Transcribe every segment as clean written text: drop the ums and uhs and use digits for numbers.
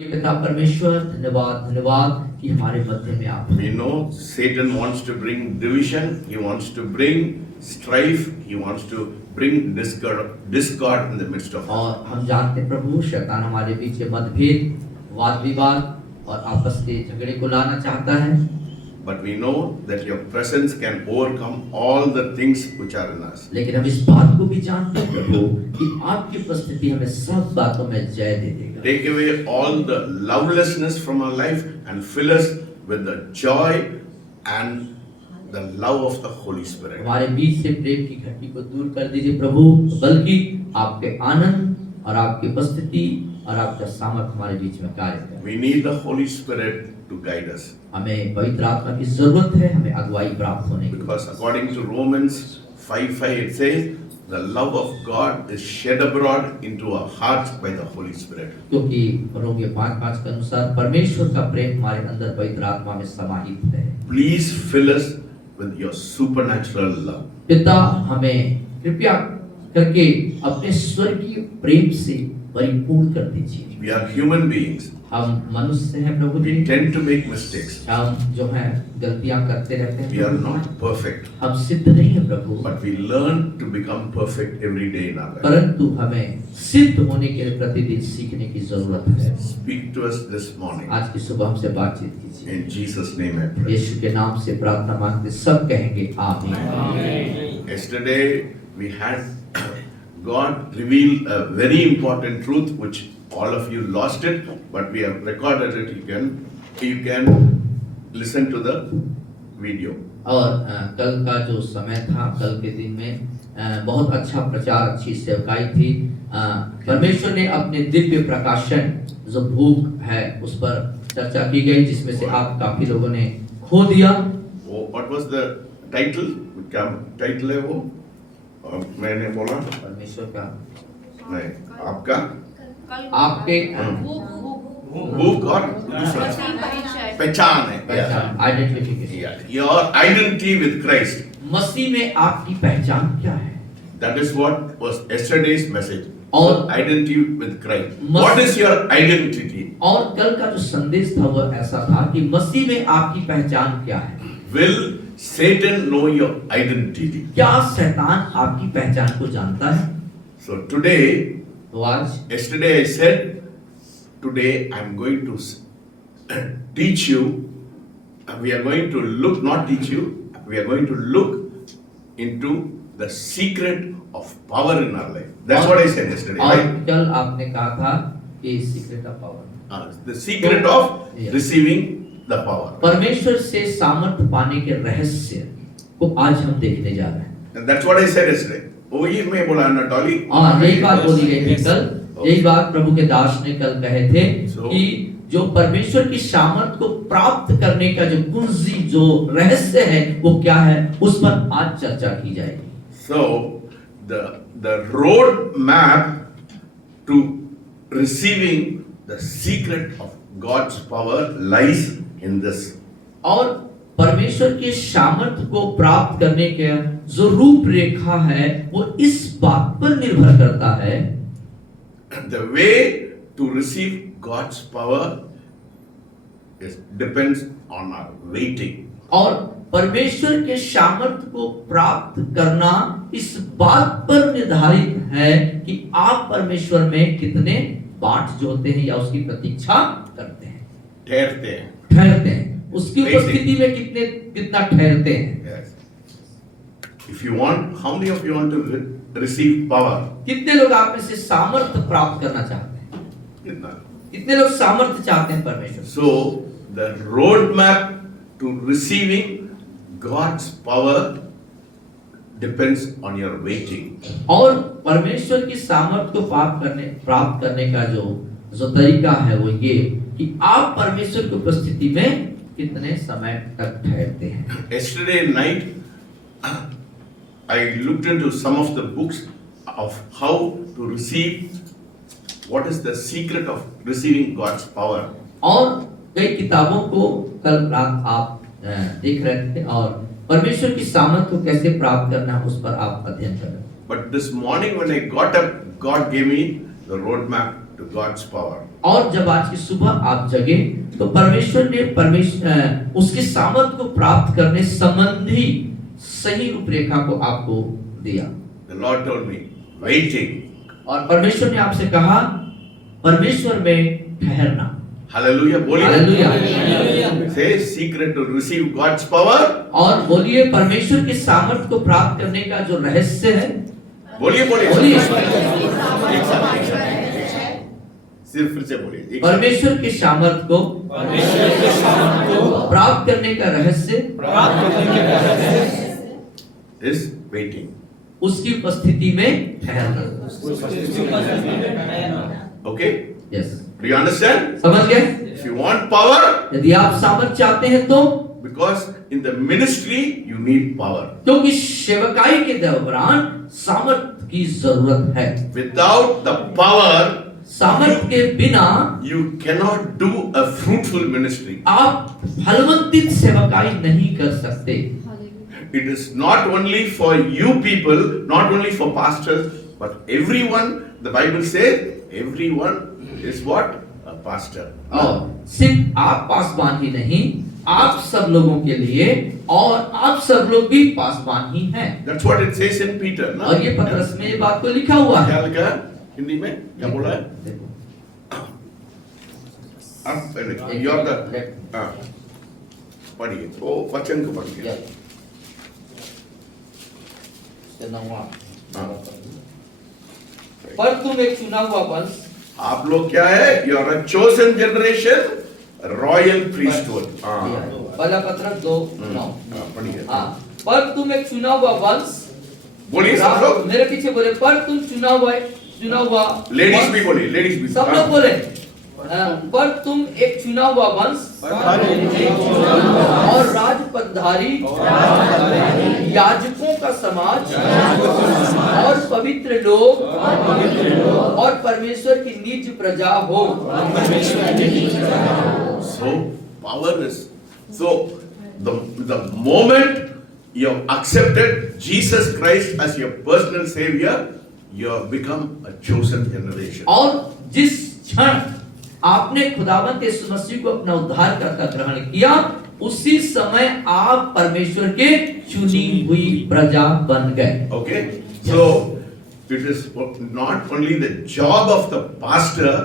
पिता परमेश्वर धन्यवाद धन्यवाद कि हमारे मध्य में आप We know Satan wants to bring division, he wants to bring strife, he wants to bring discord in the midst of us. और हम जानते हैं प्रभु शैतान हमारे बीच में मतभेद वाद विवाद और आपस के झगड़े को लाना चाहता है। But we know that your presence can overcome all the things which are in us. लेकिन हम इस बात को भी जानते हैं प्रभु कि आपकी उपस्थिति हमें सब बातों में जय दे देगा। Take away all the lovelessness from our life and fill us with the joy and the love of the Holy Spirit. हमारे बीच से प्रेम की घटी को दूर कर दीजिए प्रभु, बल्कि आपके आनंद और आपकी उपस्थिति और आपका सामर्थ हमारे बीच में कार्य करे। We need the Holy Spirit to guide us. हमें पवित्र आत्मा की जरूरत है, हमें अगुवाई प्राप्त होने की। Because according to Romans 5:5 it says, the love of God is shed abroad into our hearts by the Holy Spirit. क्योंकि रोमियो 5:5 के अनुसार परमेश्वर का प्रेम हमारे अंदर पवित्र आत्मा में समाहित है। Please fill us with your supernatural love. पिता हमें कृपया करके अपने स्वर्गीय प्रेम से परिपूर्ण कर दीजिए। We are human beings. हम मनुष्य हैं प्रभु जी, We tend to make mistakes. हम जो हैं गलतियां करते रहते हैं। We are not perfect, हम सिद्ध नहीं है प्रभु, but we learn to become perfect every day in our life. परंतु हमें सिद्ध होने के लिए प्रतिदिन सीखने की जरूरत है। Speak to us this morning. आज की सुबह हमसे बातचीत कीजिए। In Jesus' name I pray. यीशु के नाम से प्रार्थना मांगते सब कहेंगे आमीन। Yesterday we had God reveal a very important truth which all of you lost it, but we have recorded it. You can listen to the video. और कल का जो समय था, कल के दिन में बहुत अच्छा प्रचार, अच्छी सेवकाई थी। परमेश्वर ने अपने दिव्य प्रकाशन जो भूख है उस पर चर्चा की गई, जिसमें से आप काफी लोगों ने खो दिया। What was the title? क्या टाइटल है वो? मैंने बोला परमेश्वर का नहीं, आपका आपके भूख और पहचान है। Identification, Your identity with Christ. मसीह में आपकी पहचान क्या है? That is what was yesterday's message. और Identity with Christ. What is your identity? और कल का जो संदेश था वो ऐसा था कि मसीह में आपकी पहचान क्या है? Will Satan know your identity? क्या शैतान आपकी पहचान को जानता है? So today, तो आज yesterday I said, today I am going to teach you. We are going to look, not teach you. We are going to look into the secret of power in our life. That's what I said yesterday. और Right? कल आपने कहा था कि secret of power, The secret of receiving the power. परमेश्वर से सामर्थ्य पाने के रहस्य को आज हम देखने जा रहे हैं। And that's what I said yesterday. वही मैं बोला ना टॉली। हाँ, यही बात बोली गई थी कल, यही बात प्रभु के दास ने कल कहे थे कि जो परमेश्वर की सामर्थ को प्राप्त करने का जो कुंजी, जो रहस्य है वो क्या है, उस पर आज चर्चा की जाएगी। So the road map to receiving the secret of God's power lies in this. और परमेश्वर के सामर्थ्य को प्राप्त करने के जो रूपरेखा है वो इस बात पर निर्भर करता है। The way to receive God's power depends on our waiting. और परमेश्वर के सामर्थ्य को प्राप्त करना इस बात पर निर्धारित है कि आप परमेश्वर में कितने बाट जोते हैं या उसकी प्रतीक्षा करते हैं, ठहरते हैं, उसकी उपस्थिति में कितना ठहरते हैं। Yes. If you want, how many of you want to receive power? कितने लोग आप में से सामर्थ्य प्राप्त करना चाहते हैं? कितने लोग सामर्थ्य चाहते हैं परमेश्वर? So the roadmap to receiving God's power depends on your waiting. और परमेश्वर की सामर्थ्य को प्राप्त करने का जो तरीका है वो ये कि आप परमेश्वर की उपस्थिति में कितने समय तक ठहरते हैं। Yesterday night I looked into some of the books of how to receive, what is the secret of receiving God's power. और कई किताबों को कल रात आप देख रहे थे और परमेश्वर की सामर्थ्य को कैसे प्राप्त करना है उस पर आप अध्ययन कर रहे थे। But this morning when I got up, God gave me the roadmap to God's power. और जब आज की सुबह आप जगे तो परमेश्वर ने उसके सामर्थ को प्राप्त करने संबंधी सही रूपरेखा को आपको दिया। The Lord told me, waiting. और परमेश्वर ने आपसे कहा परमेश्वर में ठहरना। Hallelujah. बोलिए। Hallelujah. Say secret to receive God's power. और बोलिए परमेश्वर के सामर्थ को प्राप्त करने का जो रहस्य है, बोलिए बोलिए। बोलिए। एक साथ। सिर्फ फिर से बोलिए। परमेश्वर के सामर्थ को प्राप्त करने का रहस्य is waiting. उसकी उपस्थिति में ठहरना। Okay? Yes, Do you understand? समझ गए? If you want power, यदि आप सामर्थ चाहते हैं तो, because in the ministry you need power. क्योंकि सेवकाई के दौरान सामर्थ की जरूरत है। Without the power, सामर्थ के बिना you cannot do a fruitful ministry. आप फलवंतित सेवकाई नहीं कर सकते। It is not only for you people, not only for pastors, but everyone. The Bible says everyone is what? A pastor. और सिर्फ आप पासवान ही नहीं, आप सब लोगों के लिए, और आप सब लोग भी पासवान ही हैं। That's what it says in Peter. ना? और ये पत्रस में ये बात को लिखा हुआ है। क्या लिखा है हिंदी में? क्या बोला है? आप पहले you're the पढ़िए। वो वचन को पढ़िए। पर तुम एक चुना हुआ वंश, आप लोग क्या है? You are a chosen generation, royal priesthood. पहला पत्रस 2:9। पढ़िए। पर तुम एक चुना हुआ वंश, बोलिए सब लोग। मेरे पीछे बोले, पर तुम चुना हुआ लेडीज भी बोलिए, लेडीज भी। सब लोग बोले, पर तुम एक चुना हुआ वंश और राजपदधारी, याजकों का समाज और पवित्र लोग और परमेश्वर की निज प्रजा हो। So power is the moment you have accepted Jesus Christ as your personal savior, you have become a chosen generation. और जिस क्षण आपने खुदावंत यीशु मसीह को अपना उद्धारकर्ता ग्रहण किया, उसी समय आप परमेश्वर के चुनी हुई प्रजा बन गए। Okay, so it is not only the job of the pastor,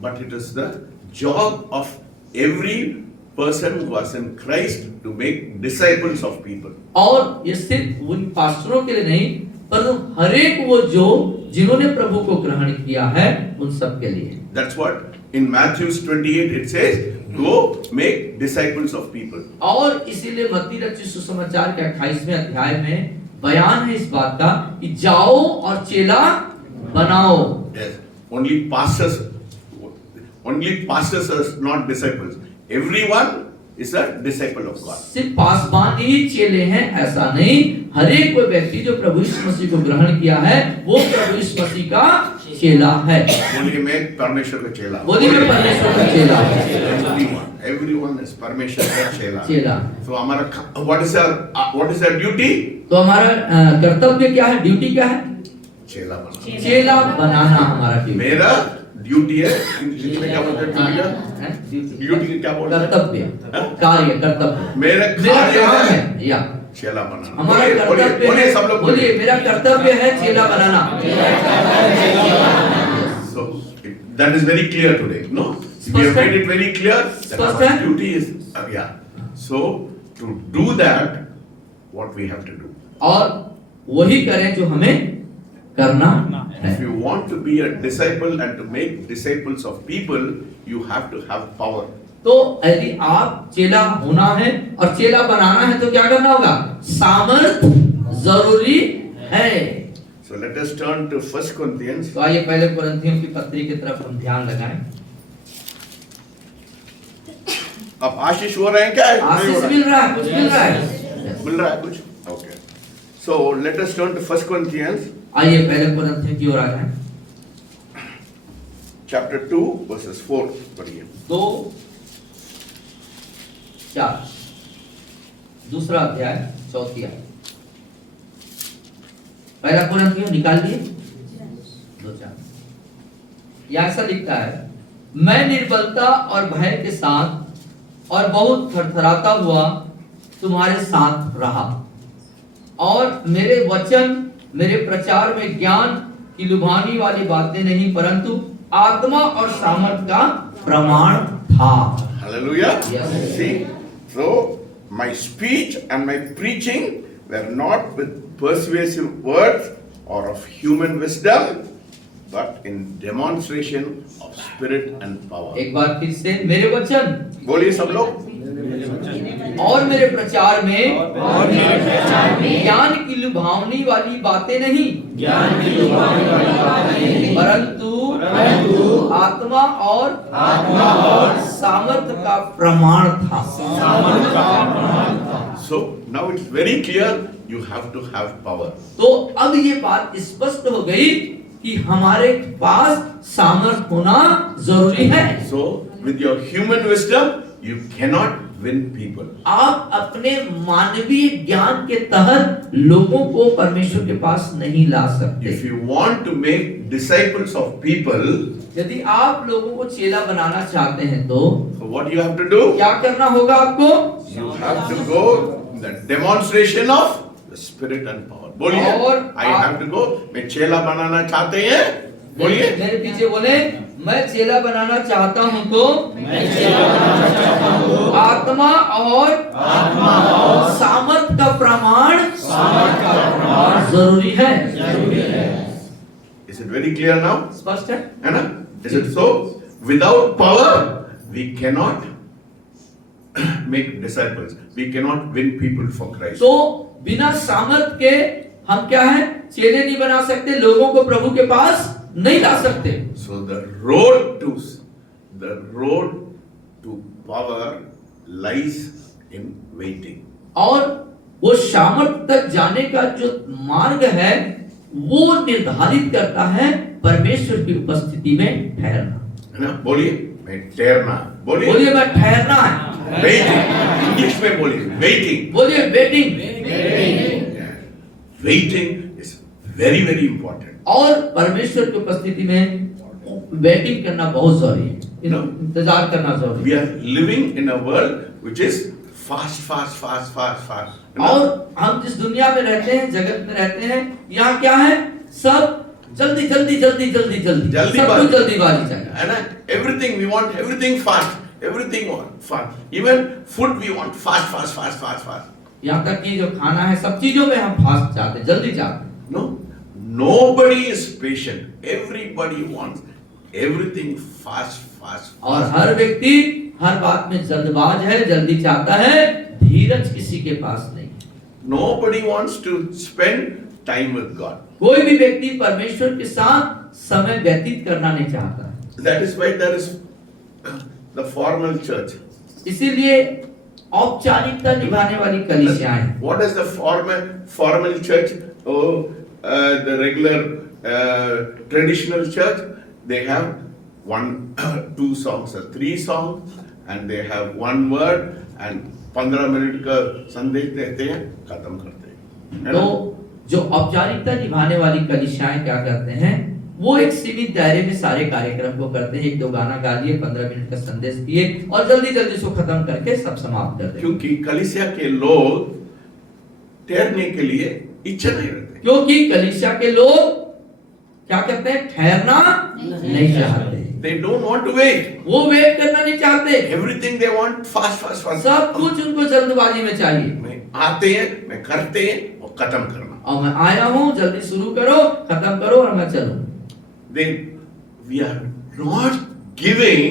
but it is the job of every person who was in Christ to make disciples of people. और ये सिर्फ उन पास्टरों के लिए नहीं, परंतु हर एक वो जो जिन्होंने प्रभु को ग्रहण किया है, उन सब के लिए। That's what in Matthew 28 it says, go make disciples of people. और इसीलिए मत्ती रचित सुसमाचार के 28वें अध्याय में बयान है इस बात का कि जाओ और चेला बनाओ। Yes, only pastors are not disciples. Everyone is a disciple of God. सिर्फ पासवान ही चेले हैं ऐसा नहीं, हर एक कोई व्यक्ति जो प्रभु यीशु मसीह को ग्रहण किया है, वो प्रभु यीशु मसीह का चेला है। बोलिए मैं परमेश्वर का चेला। बोलिए मैं परमेश्वर का चेला हूं। Everyone is परमेश्वर का चेला। चेला। So हमारा what is our duty? तो हमारा कर्तव्य क्या है, ड्यूटी क्या है? चेला बनाना। चेला बनाना हमारा ड्यूटी। मेरा ड्यूटी है, हिंदी में क्या बोलते हैं? ड्यूटी का क्या बोलते हैं? कर्तव्य, कार्य, कर्तव्य। मेरा कार्य है या चेला बनाना। हमारा कर्तव्य बोलिए है, सब लोग बोलिए मेरा कर्तव्य है चेला बनाना। So that is very clear today, no? We have made it very clear that our duty is So to do that, what we have to do? और वही करें जो हमें करना है। If you want to be a disciple and to make disciples of people, you have to have power. तो यदि आप चेला होना है और चेला बनाना है तो क्या करना होगा? सामर्थ जरूरी है। So let us turn to 1 Corinthians. तो आइए पहले कुरिन्थियों की पत्री की तरफ हम ध्यान लगाएं। अब आशीष हो रहे हैं क्या? आशीष मिल रहा है, कुछ मिल रहा है, मिल रहा है कुछ? Okay. So let us turn to 1 Corinthians. आइए पहले कुरिन्थियों की ओर आ जाएं। Chapter 2 verses 4 पढ़िए। 2:4 दूसरा अध्याय 4 आयत। पहला कुरिन्थियों निकाल लिए 2:4। यह ऐसा लिखता है, मैं निर्बलता और भय के साथ और बहुत थरथराता हुआ तुम्हारे साथ रहा, और मेरे वचन मेरे प्रचार में ज्ञान की लुभाने वाली बातें नहीं, परंतु आत्मा और सामर्थ का प्रमाण था। Hallelujah. Yes. See, so my speech and my preaching were not with persuasive words or of human wisdom, but in demonstration of spirit and power. एक बार फिर से, मेरे वचन बोलिए सब लोग। और मेरे प्रचार में ज्ञान की लुभावनी वाली बातें नहीं, परंतु आत्मा और सामर्थ का प्रमाण था। So now it's very clear you have to have power. तो अब ये बात स्पष्ट हो गई कि हमारे पास सामर्थ होना जरूरी है। So with your human wisdom you cannot win people. आप अपने मानवीय ज्ञान के तहत लोगों को परमेश्वर के पास नहीं ला सकते। If you want to make disciples of people, यदि आप लोगों को चेला बनाना चाहते हैं तो so what you have to do? क्या करना होगा आपको? You have to go the demonstration of the spirit and power. बोलिए, और I have to go. मैं चेला बनाना चाहते हैं? बोलिए। मेरे पीछे बोले, मैं चेला बनाना चाहता हूं तो आत्मा और सामर्थ का प्रमाण जरूरी है। Is it very clear now? स्पष्ट है? है ना? Is it so? Without power, we cannot make disciples. We cannot win people for Christ. तो बिना सामर्थ के हम क्या है? चेले नहीं बना सकते, लोगों को प्रभु के पास नहीं ला सकते। So the road to power lies in waiting. और वो सामर्थ तक जाने का जो मार्ग है वो निर्धारित करता है परमेश्वर की उपस्थिति में ठहरना। है ना? बोलिए, मैं ठहरना। बोलिए मैं ठहरना है। वेटिंग, इंग्लिश में बोलिए वेटिंग। बोलिए waiting. Waiting is very very important. और परमेश्वर की उपस्थिति में वेटिंग करना बहुत जरूरी है, इंतजार करना जरूरी है। We are living in a world which is fast. और हम जिस दुनिया में रहते हैं, जगत में रहते हैं, यहाँ क्या है? सब जल्दी सब कुछ जल्दीबाजी चाहिए, है ना? Everything we want, everything fast, everything fast. Even food we want fast. यहाँ तक कि जो खाना है सब चीजों में हम फास्ट चाहते हैं, जल्दी चाहते हैं। No, nobody is patient. Everybody wants everything fast. और हर व्यक्ति हर बात में जल्दबाज है, जल्दी चाहता है, धीरज किसी के पास नहीं। Nobody wants to spend time with God. कोई भी व्यक्ति परमेश्वर के साथ समय व्यतीत करना नहीं चाहता। That is why there is the formal church. इसीलिए औपचारिकता निभाने वाली कलीसियाएं। What is the formal church? The regular traditional church, they have 1, 2 songs or 3 songs, and they have one word, and 15 minute का संदेश देते हैं, खत्म करते हैं। तो जो औपचारिकता निभाने वाली कलीसियाएं क्या करते हैं? वो एक सीमित दायरे में सारे कार्यक्रम को करते हैं, 1-2 गाना गा दिए, 15 मिनट का संदेश दिए और जल्दी उसको खत्म करके सब समाप्त कर देते। क्योंकि कलीसिया के लोग ठहरने के लिए इच्छा नहीं रखते। क्योंकि कलीसिया के लोग क्या करते हैं? ठहरना नहीं चाहते। They don't want to wait. वो वेट करना नहीं चाहते। Everything they want fast. सब कुछ उनको जल्दबाजी में चाहिए। मैं आते हैं, मैं करते हैं और खत्म करना। और मैं आया हूँ, जल्दी शुरू करो, खत्म करो और मैं चलूं। We are not giving,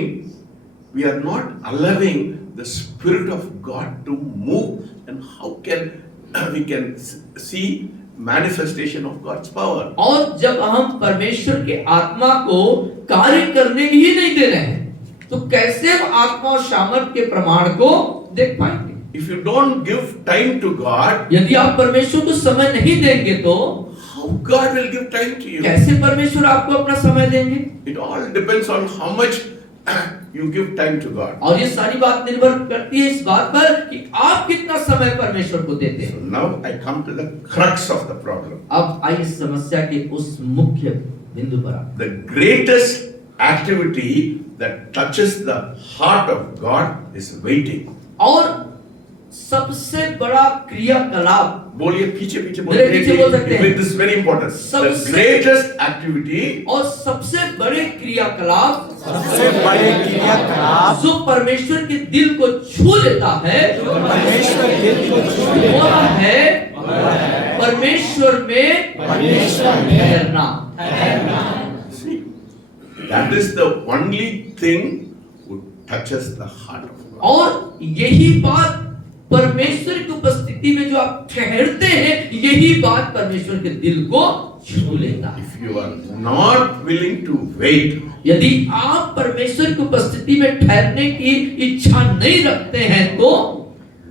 we are not allowing the Spirit of God to move, and how can we can see manifestation of God's power? और जब हम परमेश्वर के आत्मा को कार्य करने ही नहीं दे रहे हैं, तो कैसे हम आत्मा और सामर्थ के प्रमाण को देख पाएंगे? If you don't give time to God, यदि आप परमेश्वर को समय नहीं देंगे तो how God will give time to you? कैसे परमेश्वर आपको अपना समय देंगे? It all depends on how much you give time to God. और ये सारी बात निर्भर करती है इस बात पर कि आप कितना समय परमेश्वर को देते So हैं। now I come to the crux of the problem. अब आइए समस्या के उस मुख्य बिंदु पर आते हैं। The greatest activity that touches the heart of God is waiting. और सबसे बड़ा क्रियाकलाप, बोलिए पीछे पीछे मेरे पीछे बोल सकते हैं। This is very important. The सबसे- greatest activity और सबसे बड़े क्रियाकलाप सबसे बड़े क्रियाकलाप जो परमेश्वर के दिल को छू लेता है, परमेश्वर दिल को छू वह लेता है, है परमेश्वर में परमेश्वर में ठहरना। See, that is the only thing who touches the heart of God. और यही बात परमेश्वर की उपस्थिति में जो आप ठहरते हैं, यही बात परमेश्वर के दिल को छू लेता है। If you are not willing to wait, यदि आप परमेश्वर की उपस्थिति में ठहरने की इच्छा नहीं रखते हैं तो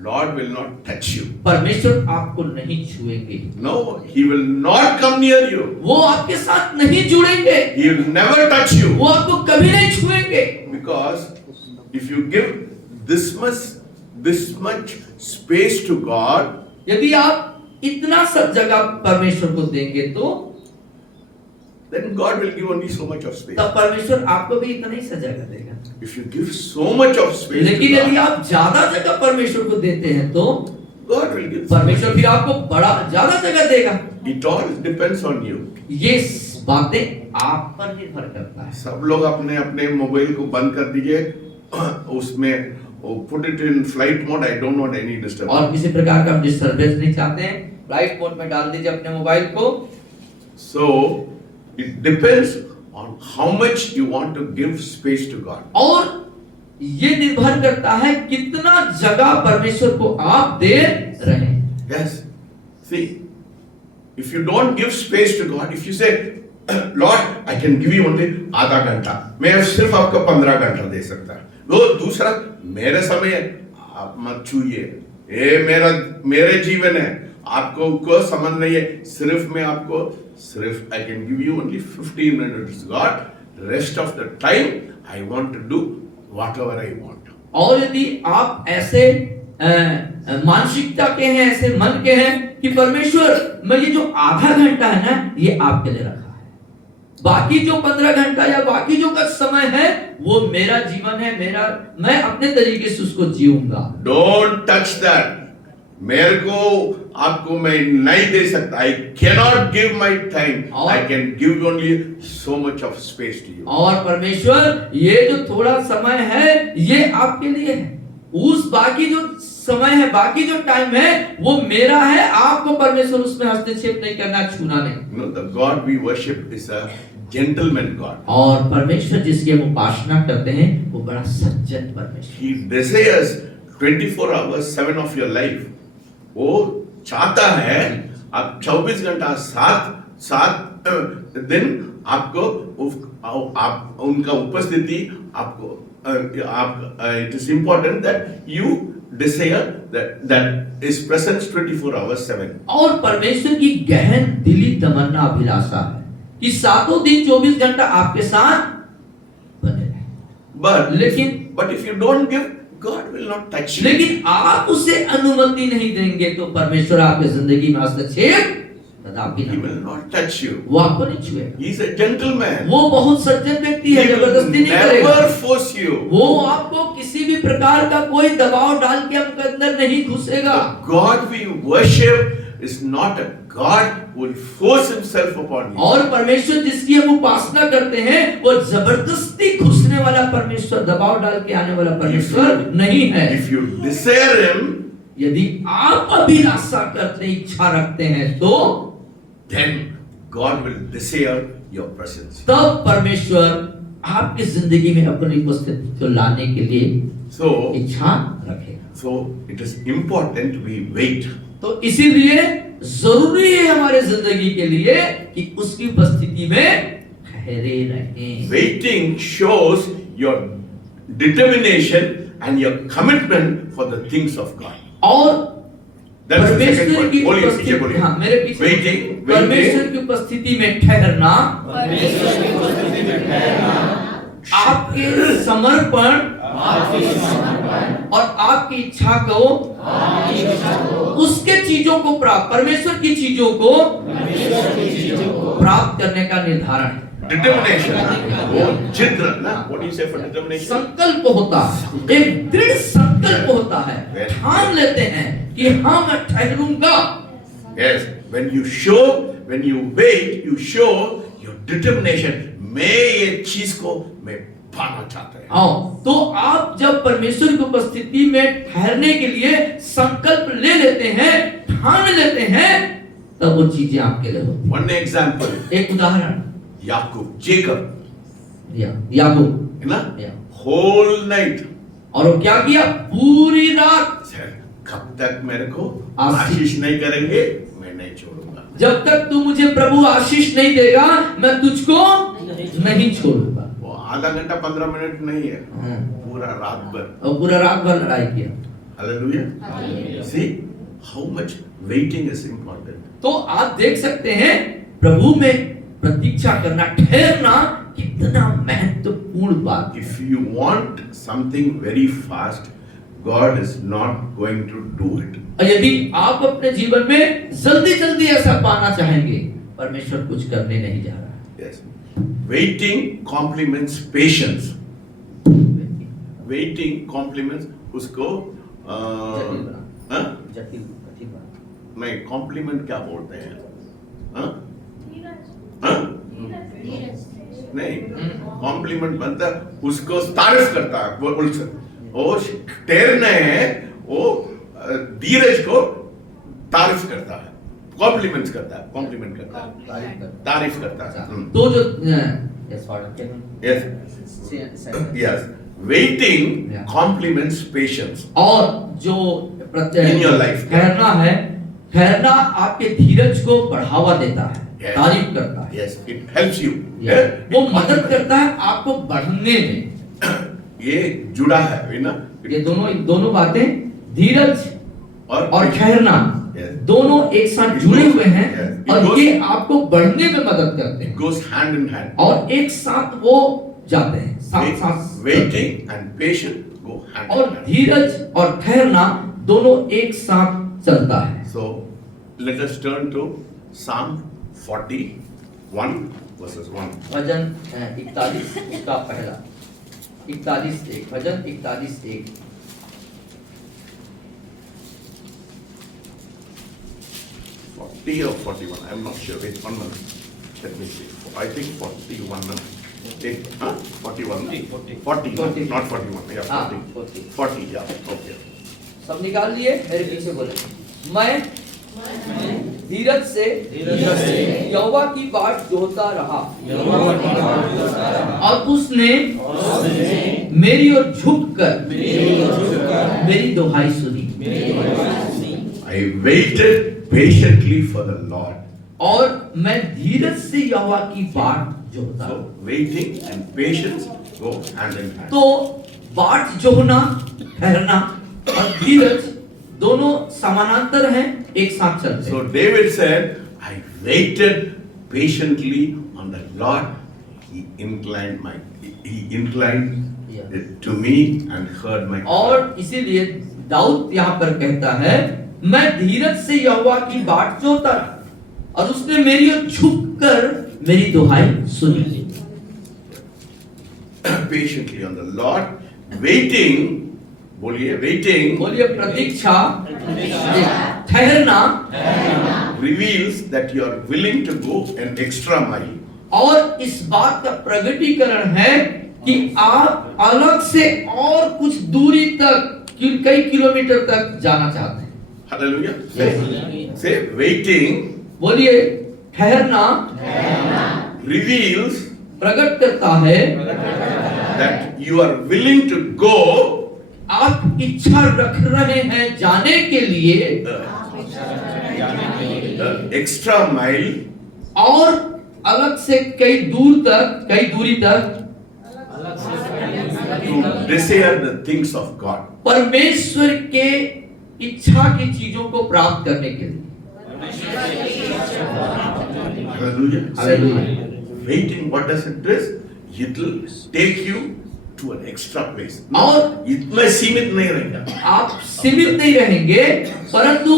Lord will not touch you. परमेश्वर आपको नहीं छुएंगे, No, He will not come near you. वो आपके साथ नहीं जुड़ेंगे, He will never touch you. वो आपको कभी नहीं छुएंगे। Because if you give this much space to God, यदि आप इतना सब जगह परमेश्वर को देंगे तो then God will give only so much of space. तब परमेश्वर आपको भी इतना ही सा जगह देगा। If you give so much of space लेकिन to यदि God, आप ज्यादा जगह परमेश्वर को देते हैं तो God will give. परमेश्वर फिर आपको बड़ा ज्यादा जगह देगा। It all depends on you. ये बातें आप पर निर्भर करता है। सब लोग अपने अपने मोबाइल को बंद कर दीजिए, उसमें put it in flight mode. I don't want any disturbance. और किसी प्रकार का डिस्टरबेंस नहीं चाहते हैं, फ्लाइट मोड में डाल दीजिए अपने मोबाइल को। So it depends on how much you want to give space to God. और ये निर्भर करता है कितना जगह परमेश्वर को आप दे रहे हैं। Yes. See, if you don't give space to God, if you say, Lord, I can give you only आधा घंटा, मैं सिर्फ आपको 15 घंटा दे सकता हूँ। वो दूसरा मेरे समय है, आप मत छूइए, ये मेरे जीवन है, आपको को समझ नहीं है, सिर्फ मैं आपको सिर्फ I can give you only 15 minutes God, rest of the time I want to do whatever I want. और यदि आप ऐसे मानसिकता के हैं, ऐसे मन के हैं कि परमेश्वर मैं ये जो आधा घंटा है ना, ये आपके लिए रखा है, बाकी जो 15 घंटा या बाकी जो का समय है वो मेरा जीवन है, मेरा, मैं अपने तरीके से उसको जीऊंगा। Don't touch that. मेरे को आपको मैं नहीं दे सकता. I cannot give my time. I can give only so much of space to you. और परमेश्वर ये जो थोड़ा समय है ये आपके लिए है, उस बाकी जो समय है, बाकी जो टाइम है वो मेरा है, आपको परमेश्वर उसमें हस्तक्षेप नहीं करना, छूना नहीं। You know, the God we worship is a gentleman God. और परमेश्वर जिसकी हम उपासना करते हैं वो बड़ा सज्जन परमेश्वर। He desires 24 hours 7 of your life. वो चाहता है आप 24 घंटा 7 दिन आपको आप उनका उपस्थिति आपको it is important that you desire that is presence 24 hours 7. और परमेश्वर की गहन दिली तमन्ना अभिलाषा है कि सातों दिन 24 घंटा आपके साथ बने रहे। But if you don't give, God will not touch you. लेकिन आप उसे अनुमति नहीं देंगे तो परमेश्वर आपके जिंदगी में हस्तक्षेप कदापि He नहीं will करेगा, not touch you. वो आपको नहीं छुएगा। He is a gentleman. वो बहुत सज्जन व्यक्ति है, He will जबरदस्ती नहीं करेगा, never force you. वो आपको किसी भी प्रकार का कोई दबाव डाल के आपके अंदर नहीं घुसेगा। The God we worship is not a God who will force himself upon you. और परमेश्वर जिसकी हम उपासना करते हैं वो जबरदस्ती घुसने वाला परमेश्वर, दबाव डाल के आने वाला परमेश्वर नहीं है। If you desire him, यदि आप अभिलाषा करते, इच्छा रखते हैं तो then God will desire your presence. तब परमेश्वर आपकी जिंदगी में अपनी उपस्थिति को लाने के लिए So, इच्छा रखेगा। so it is important we wait. तो इसीलिए जरूरी है हमारे जिंदगी के लिए कि उसकी उपस्थिति में ठहरे रहें। Waiting shows your determination and your commitment for the things of God. और That's the second परमेश्वर point. की बोलिए, पीछे उपस्थिति, बोलिए. हाँ मेरे पीछे, Waiting, परमेश्वर की उपस्थिति में ठहरना, आपके समर्पण और आपकी इच्छा को, उसके चीजों को प्राप्त, परमेश्वर की चीजों को प्राप्त करने का निर्धारण है। determination. वो जिद रखना. What do you say for determination? संकल्प होता है, एक दृढ़ संकल्प होता है, ठान लेते हैं कि हाँ मैं ठहरूंगा. Yes. When you wait, you show your determination. मैं ये चीज को मैं पाना चाहता हूँ. आओ, तो आप जब परमेश्वर की उपस्थिति में ठहरने के लिए संकल्प ले लेते हैं, ठान लेते हैं, तब वो चीजें आपके लिए होती हैं. One example. एक उदाहरण, याकूब, जेकब, याकूब, है ना? या. Whole night. और वो क्या किया? पूरी रात. सर, कब तक मेरे को आशीष आशीष नहीं करेंगे, मैं नहीं छोड़ूंगा. जब तक तू मुझे प्रभु आशीष नहीं देगा, मैं तुझको नहीं छोड़ूंगा. वो आधा घंटा 15 मिनट नहीं है, पूरा रात भर. और पूरा रात भर लड़ाई किया. Hallelujah. See how much waiting is important. तो आप देख सकते हैं प्रभु में प्रतीक्षा करना, ठहरना कितना महत्वपूर्ण बात है. If you want something very fast, God is not going to do it. और यदि आप अपने जीवन में जल्दी जल्दी ऐसा पाना चाहेंगे, परमेश्वर कुछ करने नहीं जा रहा. Yes. Waiting complements patience. Waiting complements उसको जटिल बना. हाँ? जटिल कठिन बना. नहीं, compliment क्या बोलते हैं? हाँ? हाँ? नहीं, compliment बनता है, उसको तारीफ करता है. वो ठहरने हैं, वो धीरज को तारीफ करता है, कॉम्प्लीमेंट करता है, तारीफ करता है. तो जो Yes, waiting Yeah. complements patience. और जो In your life. ठहरना है, ठहरना आपके धीरज को बढ़ावा देता है, Yes. तारीफ करता है. Yes, it helps you. वो मदद करता है आपको बढ़ने में. ये जुड़ा है ना? ये दोनों बातें, धीरज और ठहरना, Yes. दोनों एक साथ जुड़े हुए हैं. Yes. It और goes- ये आपको बढ़ने में मदद करते It हैं goes hand in hand. और एक साथ वो जाते हैं, साथ साथ. Waiting and patience go hand in और hand. धीरज और ठहरना दोनों एक साथ चलता है. So let us turn to Psalm 41 verses 1. भजन 41 उसका पहला 41:1, भजन 41:1. 40 or 41, I'm not sure. Wait, 1 minute. Let me see. I think 41. No? 41. 40, not 41. Yeah, हाँ, 40. 40. 40, yeah. Okay. सब निकाल लिए, मेरे पीछे बोले. मैं धीरज से यहोवा की बाट जोहता रहा और उसने मेरी ओर झुककर मेरी दुहाई सुनी. I waited patiently for the Lord. और मैं धीरज से यहोवा की बाट जोहता. So waiting and patience go hand in hand. तो बाट जोहना, ठहरना और धीरज दोनों समानांतर हैं, एक साथ चलते So हैं. David said, I waited patiently on the Lord. He inclined to me and heard my cry. और इसीलिए दाऊद यहाँ पर कहता है, मैं धीरज से यहोवा की बाट जोहता रहा और उसने मेरी ओर झुककर मेरी दुहाई सुनी. Patiently on the Lord, waiting, बोलिए waiting, बोलिए प्रतीक्षा, ठहरना, reveals that you are willing to go an extra mile. और इस बात का प्रगटीकरण है कि आप अलग से और कुछ दूरी तक, कई किलोमीटर तक जाना चाहते हैं. Hallelujah. Say waiting बोलिए ठहरना reveals प्रकट करता है that you are willing to go आप इच्छा रख रहे हैं जाने के लिए extra mile और अलग से कई दूरी तक to desire the things of God. परमेश्वर के इच्छा की चीजों को प्राप्त करने के लिए. Hallelujah. Hallelujah. Waiting, what does it do? It will take you to an extra place. और इतना सीमित नहीं रहेगा. आप सीमित नहीं रहेंगे, परंतु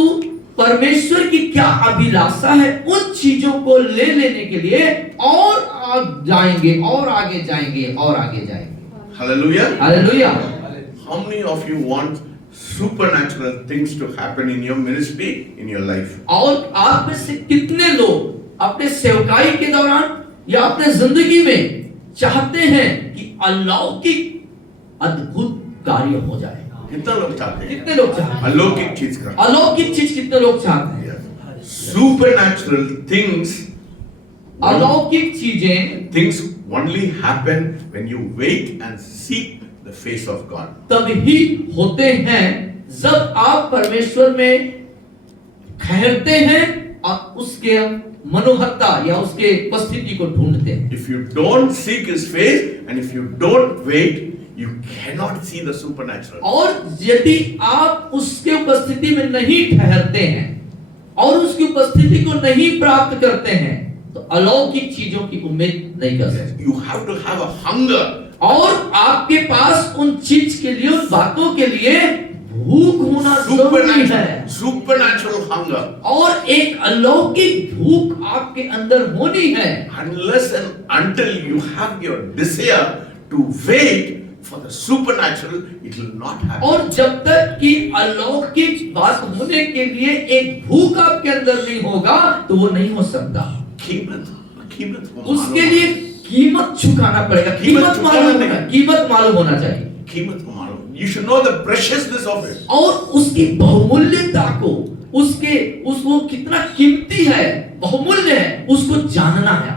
परमेश्वर की क्या अभिलाषा है उन चीजों को ले लेने के लिए और जाएंगे और आगे जाएंगे और आगे जाएंगे। Hallelujah. Hallelujah. How many of you want supernatural things to happen in your ministry, in your life? और आप में से कितने लोग अपने सेवकाई के दौरान या अपने जिंदगी में चाहते हैं कि अलौकिक अद्भुत कार्य हो जाए? कितना लोग चाहते हैं? कितने लोग चाहते हैं? अलौकिक चीज का। अलौकिक चीज कितने लोग चाहते हैं? Supernatural things, अलौकिक चीजें things only happen when you wait and seek the face of God. तभी होते हैं जब आप परमेश्वर में ठहरते हैं और उसके मनोहरता या उसके उपस्थिति को ढूंढते हैं। If you don't seek His face and if you don't wait, you cannot see the supernatural. और यदि आप उसके उपस्थिति में नहीं ठहरते हैं और उसकी उपस्थिति को नहीं प्राप्त करते हैं तो अलौकिक चीजों की उम्मीद नहीं कर सकते। You have to have a hunger. और आपके पास उन चीज के लिए, उन बातों के लिए भूख होना जरूरी है। Supernatural hunger. और एक अलौकिक भूख आपके अंदर होनी है। Unless and until you have your desire to wait for the supernatural, it will not happen. और जब तक कि अलौकिक बात होने के लिए एक भूख आपके अंदर नहीं होगा तो वो नहीं हो सकता। कीमत उसके लिए कीमत चुकाना पड़ेगा। कीमत मालूम होना चाहिए। कीमत को मालूम। You should know the preciousness of it. और उसकी बहुमूल्यता को, उसको कितना कीमती है, बहुमूल्य है, उसको जानना है।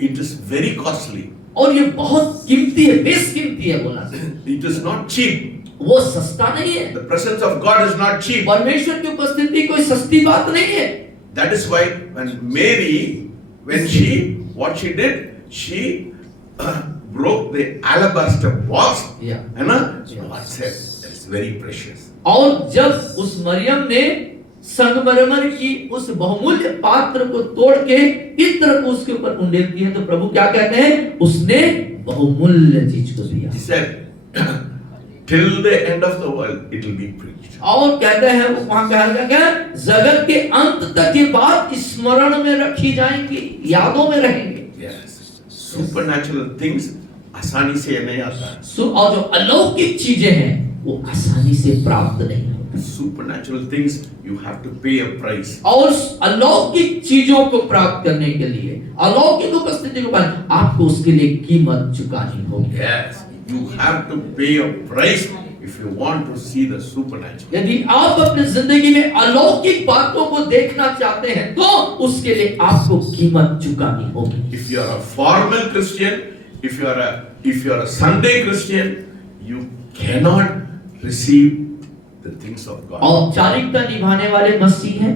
It is very costly. और ये बहुत कीमती है, बेशकीमती है बोला। It is not cheap. वो सस्ता नहीं है। The presence of God is not cheap. परमेश्वर की उपस्थिति कोई सस्ती बात नहीं है। That is why when Mary, when what she did, she broke the alabaster box. Yeah. है ना? Yeah. God said, that is very precious. और जब उस मरियम ने संगमरमर की उस बहुमूल्य पात्र को तोड़ के इत्र को उसके ऊपर उंडेल दिया तो प्रभु क्या कहते हैं? उसने बहुमूल्य चीज को दिया। He said, till the end of the world it will be preached. और कहते हैं वहां कहा क्या? जगत के अंत तक ये बात स्मरण में रखी जाएंगी, यादों में रहेंगे। Yes. Supernatural things आसानी से नहीं आता है। और जो अलौकिक चीजें हैं वो आसानी से प्राप्त नहीं होती। Supernatural things you have to pay a price. और अलौकिक चीजों को प्राप्त करने के लिए, अलौकिक उपस्थिति को पाने, आपको उसके लिए कीमत चुकानी होगी। Yes, you have to pay a price if you want to see the supernatural. यदि आप अपनी जिंदगी में अलौकिक बातों को देखना चाहते हैं तो उसके लिए आपको कीमत चुकानी होगी। If you are a formal Christian, if you are a Sunday Christian, you cannot receive the things of God. औपचारिकता निभाने वाले मसीह हैं,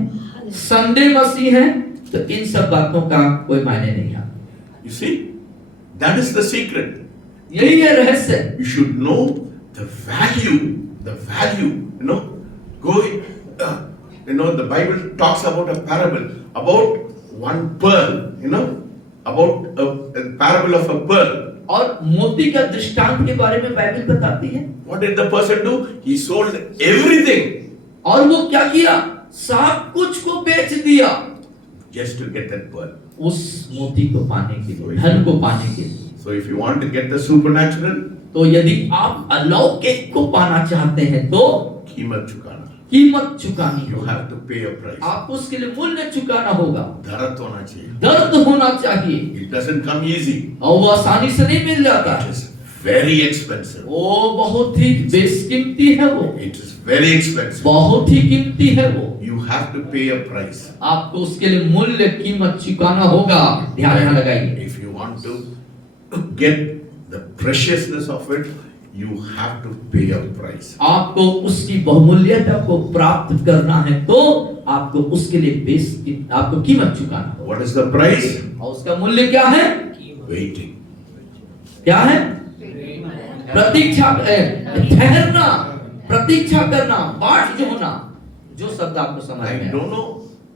संडे मसीह हैं, तो इन सब बातों का कोई मायने नहीं आता। You see, that is the secret. यही है रहस्य। You should know the value. You know, the Bible talks about a parable about one pearl. You know, about a parable of a pearl. और मोती का दृष्टांत के बारे में बाइबल बताती है। What did the person do? He sold everything. और वो क्या किया? सब कुछ को बेच दिया Just to get that pearl. उस मोती को पाने के लिए, धन को पाने के लिए। So if you want to get the supernatural, तो यदि आप अलौकिक को पाना चाहते हैं तो कीमत चुकाना। कीमत चुकानी You होगी। have to pay a price. आपको उसके लिए मूल्य चुकाना होगा, दर्द होना चाहिए। दर्द होना चाहिए। It doesn't come easy. और वो आसानी से नहीं मिल जाता It है। is very expensive. वो बहुत ही बेशकीमती है, वो It is very expensive. बहुत ही कीमती है वो। You have to pay a price. आपको उसके लिए मूल्य कीमत चुकाना होगा। ध्यान यहाँ लगाइए। If you want to get the preciousness of it, you have to pay a price. आपको उसकी बहुमूल्यता को प्राप्त करना है तो आपको उसके लिए आपको कीमत चुकाना होगा। What is the price? और उसका मूल्य क्या है? Waiting. क्या है? प्रतीक्षा, ठहरना, प्रतीक्षा करना, बाट जोहना, जो शब्द आपको समझ I में don't know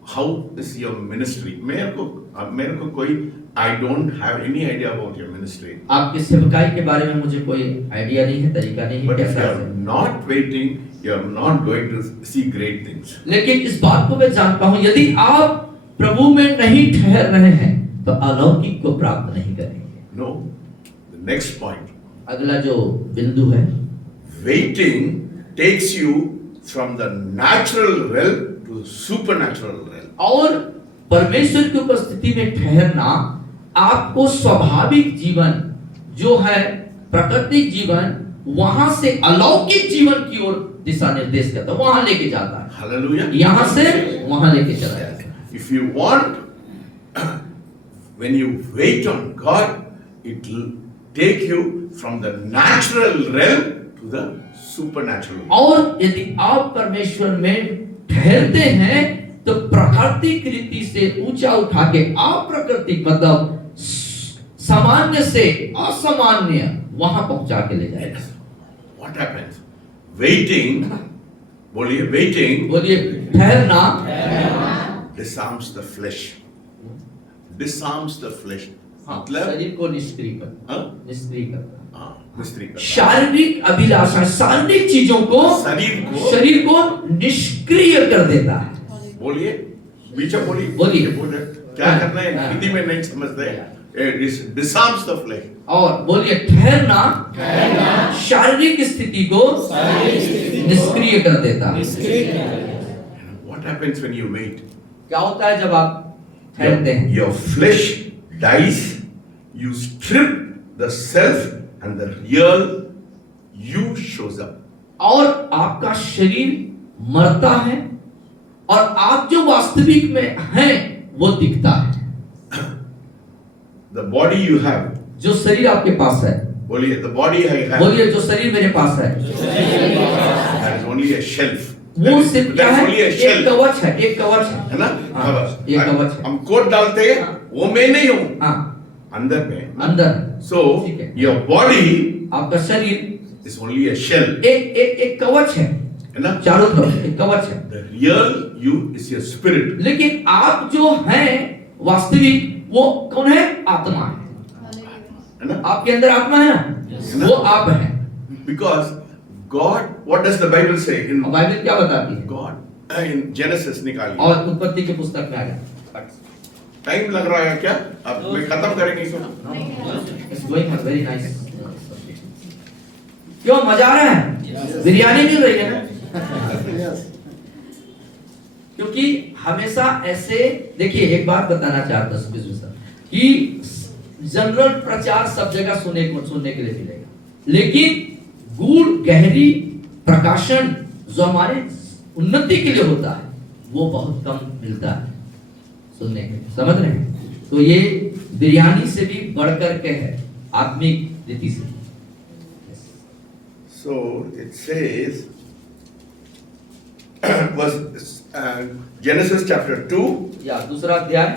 how is your ministry? मेरे को कोई I don't have any idea about your ministry. आपकी सेवकाई के बारे में मुझे कोई आइडिया नहीं है, तरीका नहीं है But if कैसा you are है। not waiting, you are not going to see great things. लेकिन इस बात को मैं जानता हूं, यदि आप प्रभु में नहीं ठहर रहे हैं तो अलौकिक को प्राप्त नहीं करेंगे। No. The next point. अगला जो बिंदु है, Waiting takes you from the natural realm to the supernatural realm. और परमेश्वर की उपस्थिति में ठहरना आपको स्वाभाविक जीवन जो है, प्राकृतिक जीवन, वहां से अलौकिक जीवन की ओर दिशा निर्देश करता है, वहां लेके जाता है। Hallelujah. यहां से वहां लेके चला जाता है। If you want, when you wait on God, it will take you from the natural realm to the supernatural realm. और यदि आप परमेश्वर में ठहरते हैं तो प्राकृतिक रीति से ऊंचा उठा के अप्राकृतिक मतलब सामान्य से असामान्य वहां पहुंचा के ले जाएगा। What happens? Waiting, बोलिए waiting बोलिए ठहरना disarms the flesh. Disarms the flesh. हाँ, मतलब शरीर को निष्क्रिय करता, हाँ? निष्क्रिय करता, मिस्त्री का शारीरिक अभिलाषा, शारीरिक चीजों को, शरीर को निष्क्रिय कर देता है। बोलिए बीच में बोलिए। क्या करना है, हिंदी में नहीं समझते। disarms the flesh. और बोलिए ठहरना शारीरिक स्थिति को निष्क्रिय कर देता है। What happens when you wait? क्या होता है जब आप ठहरते हैं? Your flesh dies. You strip the self and the real you shows up. और आपका शरीर मरता है और आप जो वास्तविक में हैं वो दिखता है। The body you have. जो शरीर आपके पास है, बोलिए the body I have. बोलिए जो शरीर मेरे पास है, That is only a shelf. वो सिर्फ क्या That is है? only a एक shelf. कवच है, एक कवच है, है ना? हाँ, कवच। ये कवच है। हम कोट डालते हैं, वो मैं नहीं हूँ, हाँ, अंदर में। अंदर। So ठीक है। your body आपका शरीर is only a shell. एक कवच है, है ना? चारों तरफ एक कवच है। The real you is your spirit. लेकिन आप जो हैं वास्तविक वो कौन है? आत्मा है। है ना? आपके अंदर आत्मा है ना, वो आप हैं। Because God, what does the Bible say in Bible क्या बताती है? God in Genesis निकालिए। और उत्पत्ति की पुस्तक में आ गया। टाइम लग रहा है क्या? अब मैं खत्म करेंगे इसको। It's going on very nice. क्यों मजा आ रहा है? बिरयानी मिल रही है ना? क्योंकि हमेशा ऐसे देखिए, एक बात बताना चाहता हूं कि जनरल प्रचार सब जगह सुनने के लिए मिलेगा, लेकिन गूढ़ गहरी प्रकाशन जो हमारे उन्नति के लिए होता है वो बहुत कम मिलता है सुनने के लिए। समझ रहे हैं? तो ये बिरयानी से भी बढ़कर के है आत्मिक रीति से। So it says Genesis chapter 2 या दूसरा अध्याय,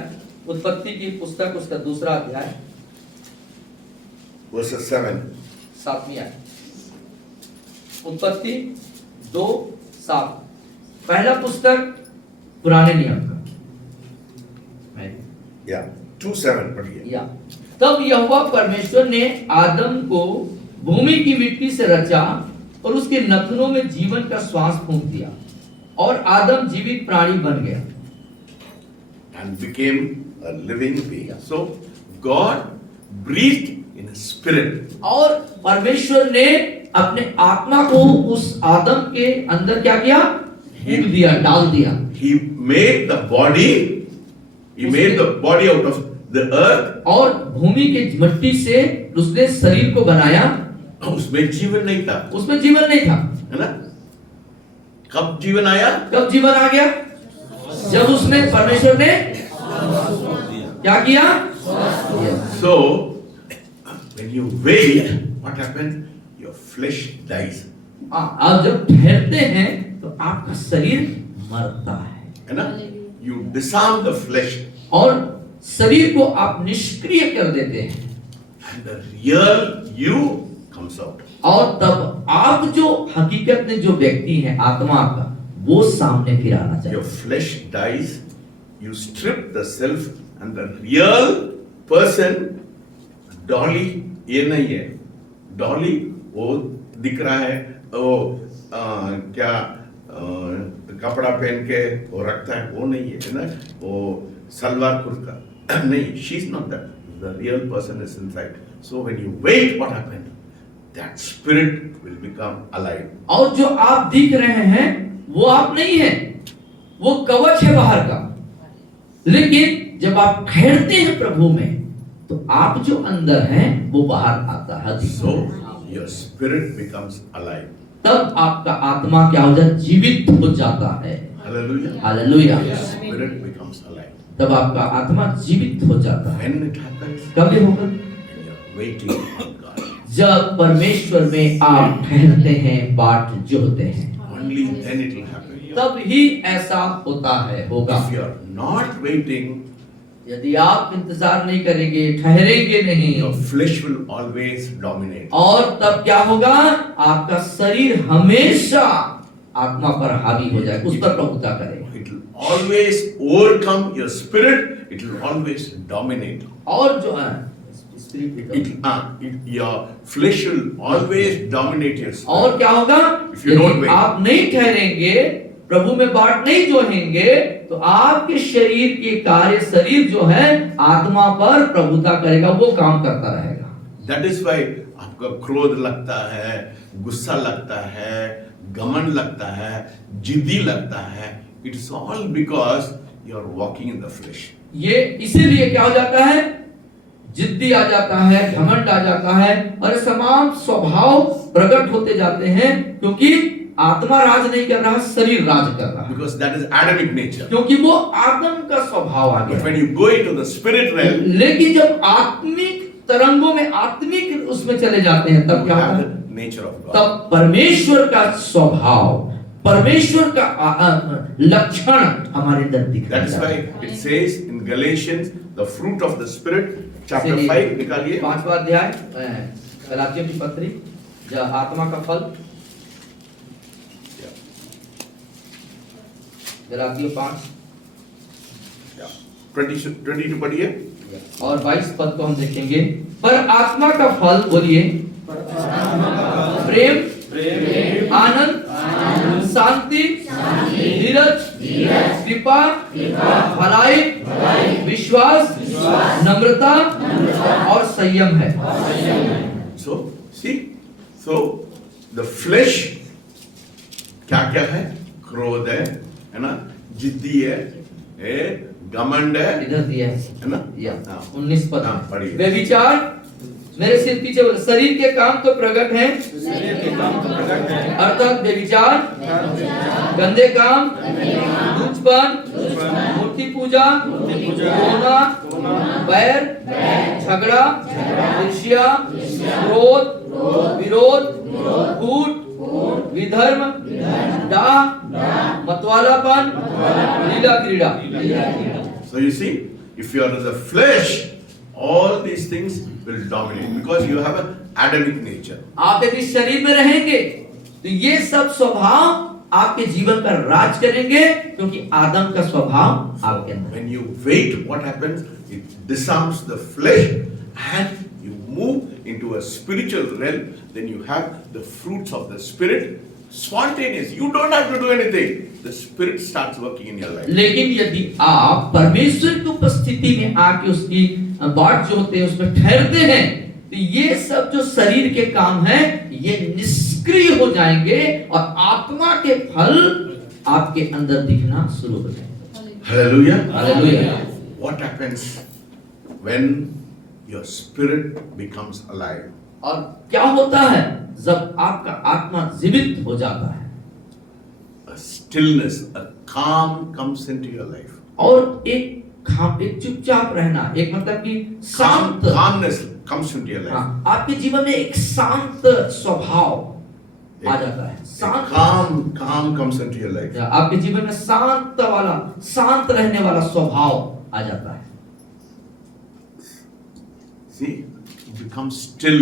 उत्पत्ति की पुस्तक उसका दूसरा अध्याय verses 7. 7वीं आयत। उत्पत्ति 2:7। पहला पुस्तक पुराने नियम का। Yeah, 2:7 पढ़िए। या तब यहोवा परमेश्वर ने आदम को भूमि की मिट्टी से रचा और उसके नथनों में जीवन का श्वास फूंक दिया और आदम जीवित प्राणी बन गया। And became a living being. So God breathed in a spirit. और परमेश्वर ने अपने आत्मा को उस आदम के अंदर क्या किया? फूंक दिया, डाल दिया। He made the body. He made the body out of the earth. और भूमि के मिट्टी से उसने शरीर को बनाया। उसमें जीवन नहीं था। उसमें जीवन नहीं था, है ना? कब जीवन आया? कब जीवन आ गया? जब उसने परमेश्वर ने क्या किया? So when you wait, what happens? Your flesh dies. आप जब ठहरते हैं तो आपका शरीर मरता है ना? You disarm the flesh. और शरीर को आप निष्क्रिय कर देते हैं And the real you comes out. और तब आप जो हकीकत में जो व्यक्ति है आत्मा का वो सामने फिर आना चाहिए। Your flesh dies you strip the self and the real person, Dolly ये नहीं है. डॉली वो दिख रहा है, वो क्या कपड़ा पहन के वो रखता है, वो नहीं है ना, वो सलवार कुर्ता नहीं. She is not that. The real person is inside. So when you wait, what happened? That spirit will become alive. और जो आप दिख रहे हैं वो आप नहीं है, वो कवच है बाहर का. लेकिन जब आप ठहरते हैं प्रभु में तो आप जो अंदर हैं वो बाहर आता है. So your spirit becomes alive. तब आपका आत्मा क्या हो जाता है? जीवित हो जाता है. Hallelujah. Hallelujah. Your spirit becomes alive. तब आपका आत्मा जीवित हो जाता है. When it happens, कब ये होगा? when you're waiting on God. जब परमेश्वर में आप ठहरते हैं, बाट जोहते हैं, Only then it will happen. तब ही ऐसा होता है, होगा. If you're not waiting, यदि आप इंतजार नहीं करेंगे, ठहरेंगे नहीं, your flesh will always dominate. और तब क्या होगा? आपका शरीर हमेशा आत्मा पर हावी हो जाएगा, उस पर प्रभुता करेगा. It will always overcome your spirit. It will always dominate. और जो है Your flesh will always dominate your spirit. और क्या होगा? If you don't यदि wait. आप नहीं ठहरेंगे, प्रभु में बाट नहीं जोहेंगे, तो आपके शरीर के कार्य, शरीर जो है आत्मा पर प्रभुता करेगा, वो काम करता रहेगा. That is why आपका क्रोध लगता है, गुस्सा लगता है, घमंड लगता है, जिद्दी लगता है. It is all because you are walking in the flesh. ये इसीलिए क्या हो जाता है? जिद्दी आ जाता है, घमंड आ जाता है, और तमाम स्वभाव प्रकट होते जाते हैं, क्योंकि आत्मा राज नहीं कर रहा, शरीर राज कर रहा है. Because that is Adamic nature. क्योंकि वो आदम का स्वभाव आ But गया. when you go into the spirit realm, लेकिन जब आत्मिक तरंगों में, आत्मिक उसमें चले जाते हैं, तब you क्या have होता है? the nature of God. तब परमेश्वर का स्वभाव, परमेश्वर का लक्षण हमारे अंदर दिखता That is why है. it says in Galatians, the fruit of the spirit, chapter 5, निकालिए. 5वां अध्याय गलातियों की पत्री, जो आत्मा का फल, गलातियों 5 22 पढ़िए. और 22 पद को हम देखेंगे. पर आत्मा का फल, बोलिए, प्रेम, आनंद, शांति, धीरज, कृपा, भलाई, विश्वास, नम्रता और संयम है. So, see, so the flesh क्या क्या है? क्रोध है ना, जिद्दी है, घमंड है इधर दिया है ना. या हाँ. 19 पद. हाँ, पढ़िए. व्यभिचार, मेरे सिर पीछे बोले, शरीर के काम तो प्रकट हैं, अर्थात व्यभिचार, गंदे काम, लूचपन, मूर्ति पूजा, रोना, बैर, झगड़ा, ईर्ष्या, क्रोध, विरोध, कूट, विधर्म, डाह, मतवालापन, लीला क्रीड़ा. So you see, if you are in the flesh, all these things will dominate because you have an Adamic nature. आप यदि शरीर में रहेंगे तो ये सब स्वभाव आपके जीवन पर राज करेंगे, क्योंकि आदम का स्वभाव आपके अंदर. When you wait, what happens? It disarms the flesh and you move into a spiritual realm. Then you have the fruits of the spirit, spontaneous. You don't have to do anything. The spirit starts working in your life. लेकिन यदि आप परमेश्वर की उपस्थिति में आके उसकी बाट जो होते हैं उसमें ठहरते हैं, तो ये सब जो शरीर के काम हैं ये निष्क्रिय हो जाएंगे और आत्मा के फल आपके अंदर दिखना शुरू हो जाएंगे. Hallelujah. Hallelujah. What happens when your spirit becomes alive? और क्या होता है जब आपका आत्मा जीवित हो जाता है? A stillness, a calm comes into your life. और एक चुपचाप रहना, एक मतलब कि शांत, Calmness comes into your life. हाँ, आपके जीवन में एक शांत स्वभाव आ जाता है. शांत, Calm comes into your life. आपके जीवन में शांत रहने वाला स्वभाव आ जाता है. See, you become still.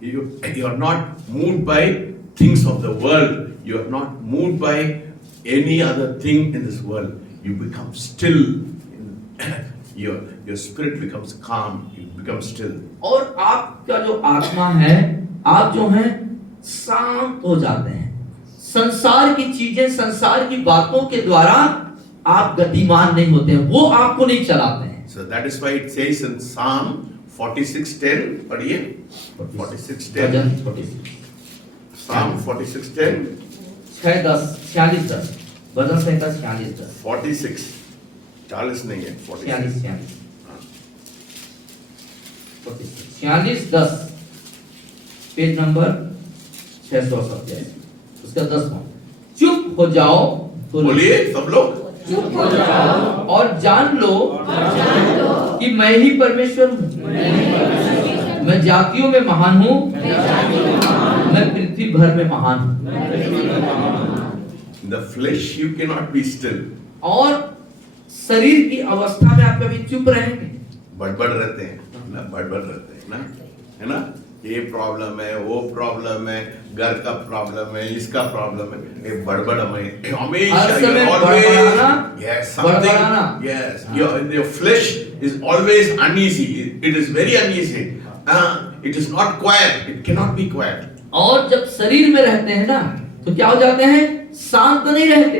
You are not moved by things of the world. You are not moved by any other thing in this world. You become still your spirit becomes calm, you become still. और आपका जो आत्मा है, आप जो है शांत हो जाते हैं। संसार की चीजें, संसार की बातों के द्वारा आप गतिमान नहीं होते हैं, वो आपको नहीं चलाते हैं। So that is why it says in Psalm 46:10, पढ़िए 46:10, Psalm 46:10, 46:10 भजन संहिता 46:10 46, 40 नहीं है, 46. 46:10 पेज नंबर 627 उसका 10वां। चुप हो जाओ, बोलिए सब लोग, चुप हो जाओ और जान लो कि मैं ही परमेश्वर हूँ। मैं जातियों में महान हूँ, मैं पृथ्वी भर में महान हूँ। in the flesh you cannot be still. और शरीर की अवस्था में आप कभी चुप रहेंगे? बड़बड़ रहते हैं ना, बड़बड़ रहते हैं ना, है ना, ये प्रॉब्लम है, वो प्रॉब्लम है, घर का प्रॉब्लम है, इसका प्रॉब्लम है, ये बड़बड़ हमेशा हर समय you're बड़बड़ाना, always, yes, something, बड़बड़ाना। yes, your flesh is always uneasy, it is very uneasy, it is not quiet, it cannot be quiet. और जब शरीर में रहते हैं ना, तो क्या हो जाते हैं? शांत नहीं रहते,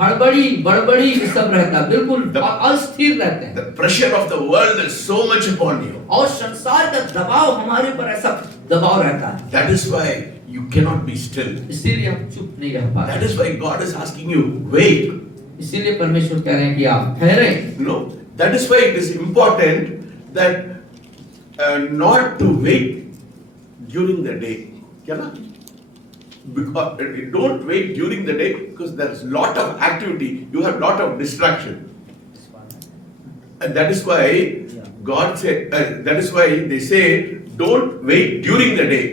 हड़बड़ी बड़बड़ी ये सब रहता है, बिल्कुल अस्थिर रहते हैं। The pressure of the world is so much upon you. और संसार का दबाव हमारे ऊपर ऐसा दबाव रहता है, That is why you cannot be still. इसीलिए हम चुप नहीं रह That पाते। is why God is asking you, wait. इसीलिए परमेश्वर कह रहे हैं कि आप ठहरे। No, that is why it is important that not to wait during the day. क्या ना? Because don't wait during the day because there is lot of activity. You have lot of distraction, and that is why God said. That is why they say don't wait during the day.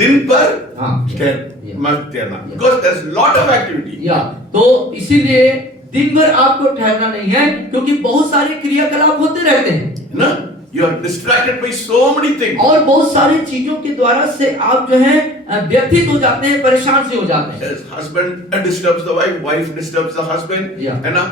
दिन पर मत ठहरना because there is lot of activity. या तो इसीलिए दिन भर आपको ठहरना नहीं है, क्योंकि बहुत सारे क्रियाकलाप होते रहते हैं ना, you are distracted by so many things. और बहुत सारी चीजों के द्वारा से आप जो है व्यथित हो जाते हैं, परेशान से हो जाते हैं। Yes, husband disturbs the wife, wife disturbs the husband, Yeah. है ना,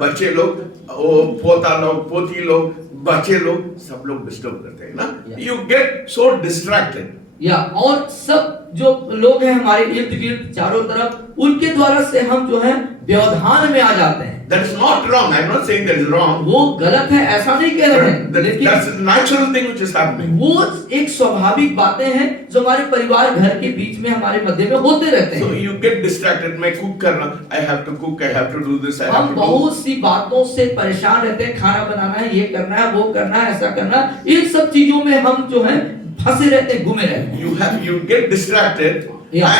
बच्चे लोग, वो पोता लोग, पोती लोग, बच्चे लोग, सब लोग डिस्टर्ब करते हैं ना, Yeah. you get so distracted. या और सब जो लोग हैं हमारे इर्द गिर्द चारों तरफ, उनके द्वारा से हम जो है व्यवधान में आ जाते हैं। That is not wrong. I am not saying that is wrong. वो गलत है ऐसा नहीं कह रहे हैं, लेकिन That's a natural thing which is happening. वो एक स्वाभाविक बातें हैं जो हमारे परिवार घर के बीच में हमारे मध्य में होते रहते So हैं। you get distracted. मैं cook करना, I have to cook, I have to do this, I have हम to do. बहुत सी बातों से परेशान रहते हैं, खाना बनाना है, ये करना है, वो करना है, ऐसा करना है, इन सब चीजों में हम जो है फंसे रहते हैं, घूमे रहते हैं। You get distracted, Yeah.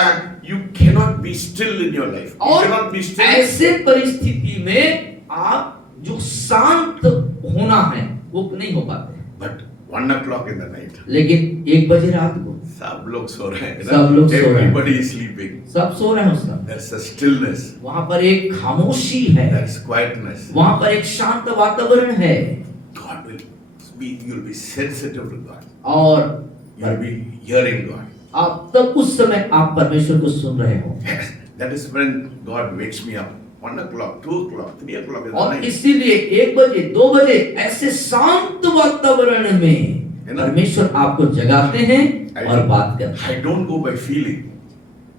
and you cannot be still in your life. You और cannot be still. ऐसे परिस्थिति में आप जो शांत होना है वो नहीं हो पाते। But 1 o'clock in the night, लेकिन 1 बजे रात को सब लोग सो रहे हैं, सब लोग सो रहे हैं। everybody is sleeping. सब सो रहे हैं उस समय, There's a stillness, वहां पर एक खामोशी है, there's quietness. वहां पर एक शांत वातावरण है, God will be, you'll be sensitive to God. और You'll be hearing God. आप तब उस समय आप परमेश्वर को सुन रहे हो। Yes, that is when God wakes me up. 1 o'clock, 2 o'clock, 3 o'clock in the और night. इसीलिए 1 बजे 2 बजे ऐसे शांत वातावरण में है ना? परमेश्वर आपको जगाते हैं और बात करते हैं। I don't go by feeling.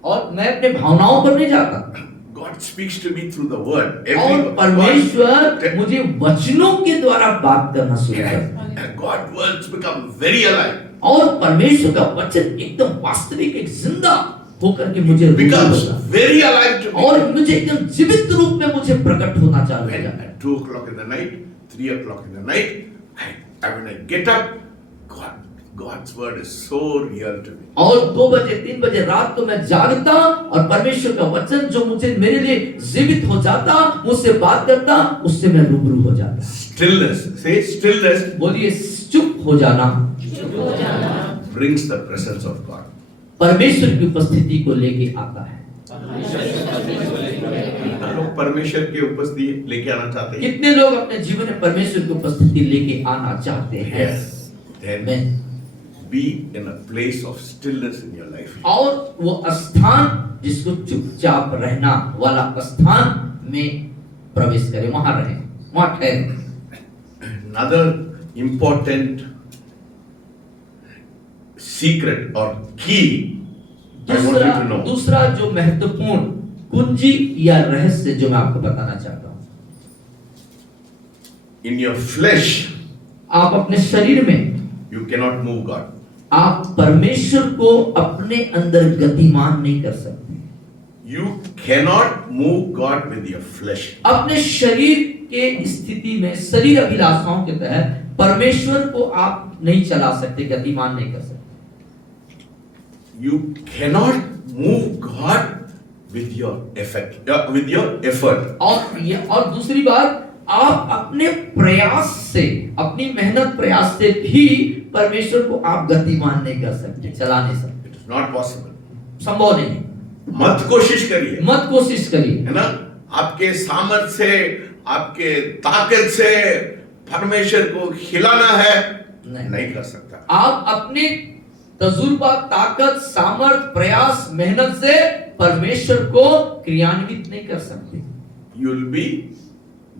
और मैं अपने भावनाओं पर नहीं जाता, God speaks to me through the word. और परमेश्वर मुझे वचनों के द्वारा बात करना शुरू करता है, And God words become very alive. और परमेश्वर का वचन एकदम वास्तविक, एक जिंदा होकर के मुझे रूबरू Becomes होता है, very alive to me. और मुझे एकदम जीवित रूप में मुझे प्रकट होना चालू हो When जाता है। at 2 o'clock in the night, 3 o'clock in the night, when I get up, God's word is so real to me. और 2 बजे 3 बजे रात को मैं जागता और परमेश्वर का वचन जो मुझे मेरे लिए जीवित हो जाता, मुझसे बात करता, उससे मैं रूबरू हो जाता। Stillness, say stillness बोलिए चुप हो जाना brings the presence of God. परमेश्वर की उपस्थिति को लेके आता है। लोग परमेश्वर की उपस्थिति लेके आना चाहते हैं। कितने लोग अपने जीवन में परमेश्वर की उपस्थिति लेके आना चाहते हैं? Then be in a place of stillness in your life. और वो स्थान जिसको चुपचाप रहना वाला स्थान में प्रवेश करें, वहां रहें। वहां ठहरे। Another important secret or key I want you to know. दूसरा जो महत्वपूर्ण कुंजी या रहस्य जो मैं आपको बताना चाहता हूं, In your flesh, आप अपने शरीर में you cannot move God. आप परमेश्वर को अपने अंदर गतिमान नहीं कर सकते। You cannot move God with your flesh. अपने शरीर के स्थिति में, शरीर अभिलाषाओं के तहत परमेश्वर को आप नहीं चला सकते, गतिमान नहीं कर सकते। You cannot move God with your with your effort. और दूसरी बात, आप अपने प्रयास से, अपनी मेहनत प्रयास से भी परमेश्वर को आप गतिमान नहीं कर सकते, चला नहीं सकते। It is not possible. संभव नहीं। मत कोशिश करिए, मत कोशिश करिए, है ना? आपके सामर्थ्य से, आपके ताकत से परमेश्वर को हिलाना है, नहीं कर सकता। आप अपने तजुर्बा, ताकत, सामर्थ, प्रयास, मेहनत से परमेश्वर को क्रियान्वित नहीं कर सकते। You will be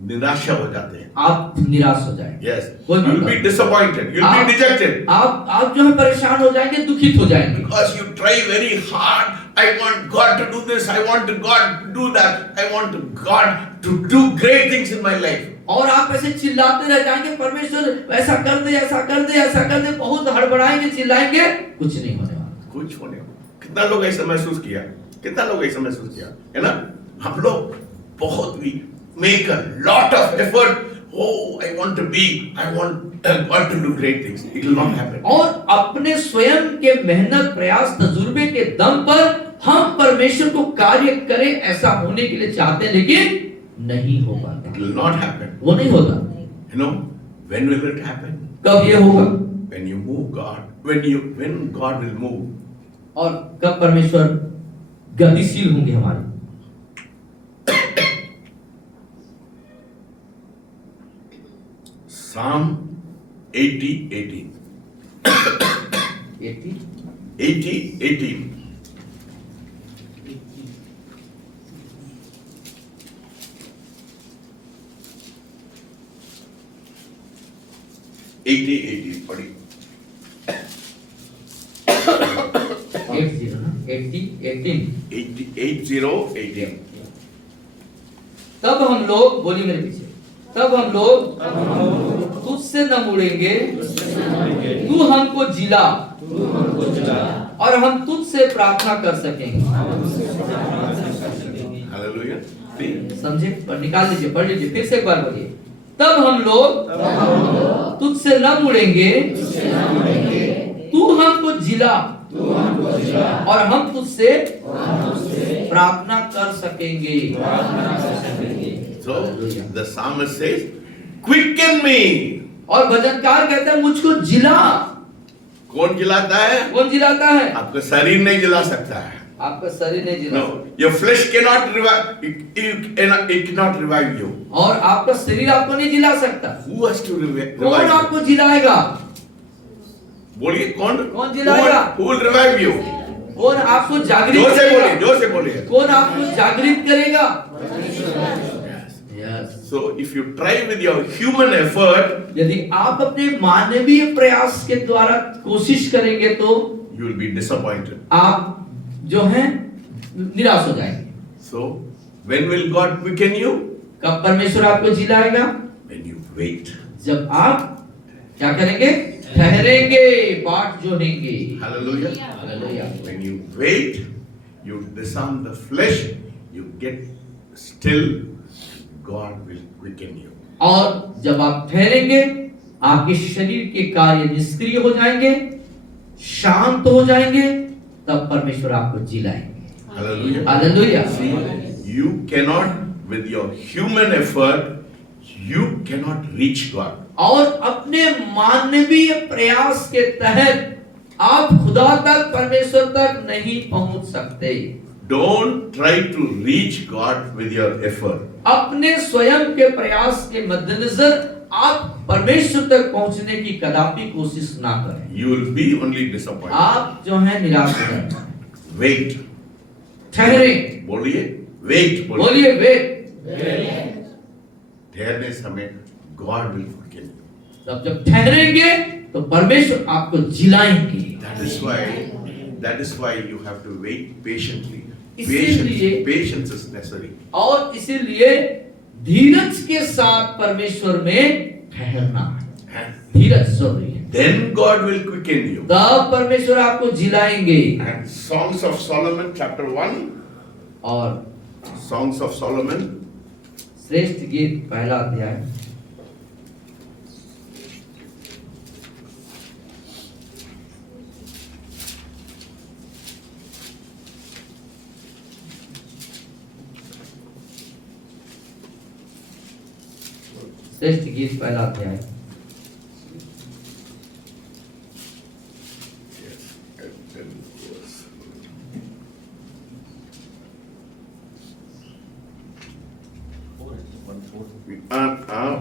निराशा हो जाते हैं। आप निराश हो जाएंगे। Yes. कोई You will मतलब be disappointed. You will be dejected. आप जो है परेशान हो जाएंगे, दुखित हो जाएंगे। Because you try very hard. I want God to do this. I want God to do that. I want God to do great things in my life. और आप ऐसे चिल्लाते रह जाएंगे, परमेश्वर ऐसा कर दे, ऐसा कर दे, ऐसा कर दे, बहुत हड़बड़ाएंगे, चिल्लाएंगे, कुछ नहीं होने वाला। कुछ होने वाला। कितना लोग ऐसा महसूस किया? कितना लोग ऐसा महसूस किया? है ना? हम लोग बहुत भी make a lot of effort. Oh, I want God to do great things. It will not happen. और अपने स्वयं के मेहनत, प्रयास, तजुर्बे के दम पर हम परमेश्वर को कार्य करें, ऐसा होने के लिए चाहते हैं, लेकिन नहीं हो पाता। It will not happen. वो नहीं होता। You know, when will it happen? कब ये होगा? When you move God. When God will move. और कब परमेश्वर गतिशील होंगे हमारे। Psalm 80:18. 80:18. पढ़ी। 80:18. तब हम लोग, बोलिए मेरे पीछे, तब हम लोग तुझसे न मुड़ेंगे, तू हमको जिला और हम तुझसे प्रार्थना कर सकेंगे। हालेलुया। समझे? पर निकाल लीजिए, पढ़ लीजिए, फिर से एक बार बोलिए। तब हम लोग तुझसे न मुड़ेंगे, तू हमको जिला और हम तुझसे प्रार्थना कर सकेंगे। So the psalmist says, "Quicken me." और भजनकार कहता है, मुझको जिला। कौन जिलाता है? कौन जिलाता है? आपका शरीर नहीं जिला सकता है। आपका शरीर नहीं जिला। No, your flesh cannot revive. It cannot revive you. और आपका शरीर आपको नहीं जिला सकता। Who has to revive कौन you? आपको जिलाएगा? बोलिए कौन? कौन जिलाएगा? Who will revive you? कौन आपको जागृत जोर से बोलिए, करेगा? जोर से बोलिए। कौन आपको जागृत करेगा? So if you try with your human effort, यदि आप अपने मानवीय प्रयास के द्वारा कोशिश करेंगे तो you will be disappointed. आप जो है निराश हो जाएंगे। So when will God quicken you? कब परमेश्वर आपको जिलाएगा? When you wait. जब आप क्या करेंगे? ठहरेंगे, बाट जोड़ेंगे। Hallelujah. Hallelujah. When you wait, you disarm the flesh, you get still, God will quicken you. और जब आप ठहरेंगे, आपके शरीर के कार्य निष्क्रिय हो जाएंगे, शांत हो जाएंगे, तब परमेश्वर आपको जिलाएंगे। Hallelujah. Hallelujah. You cannot, with your human effort, you cannot reach God. और अपने मानवीय प्रयास के तहत आप खुदा तक, परमेश्वर तक नहीं पहुंच सकते। Don't try to reach God with your effort. अपने स्वयं के प्रयास के मद्देनजर आप परमेश्वर तक पहुंचने की कदापि कोशिश ना करें। You will be only disappointed. आप जो है निराश हो जाएंगे। Wait. ठहरे। बोलिए wait. बोलिए वेट। ठहरना ठहरने समय God will quicken you. तब जब ठहरेंगे तो परमेश्वर आपको जिलाएंगे। That is why you have to wait patiently. इसीलिए- Patience is necessary. और इसीलिए धीरज के साथ परमेश्वर में ठहरना है। And धीरज जरूरी है, then God will quicken you. तब परमेश्वर आपको जिलाएंगे। And Songs of Solomon chapter 1, और Songs of Solomon श्रेष्ठ गीत पहला अध्याय, श्रेष्ठ गीत पहला अध्याय।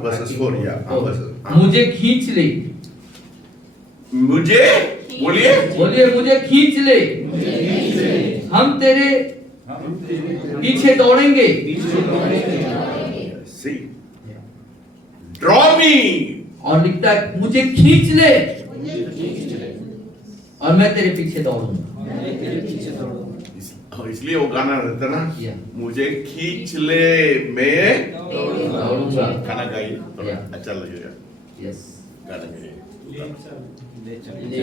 verses 4, yeah. Verses. मुझे खींच ले, मुझे बोलिए बोलिए मुझे खींच ले, हम तेरे पीछे दौड़ेंगे। see draw me और लिखता है मुझे खींच ले और मैं तेरे पीछे दौड़ूंगा। इसलिए वो गाना रहता ना Yeah. मुझे खींच ले मैं दौड़ूंगा। गाना गाइए थोड़ा Yeah. अच्छा लगेगा यस। गाना गाइए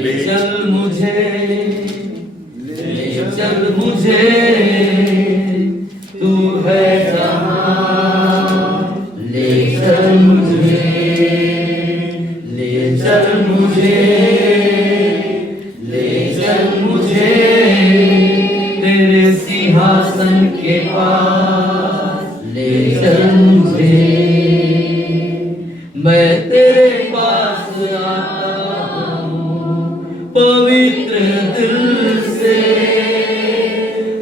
ले चल मुझे, ले चल मुझे, तू है जहां, ले चल मुझे, ले चल मुझे, ले चल मुझे, तेरे सिंहासन के पास, ले चल मुझे, मैं तेरे पास आता हूँ पवित्र दिल से,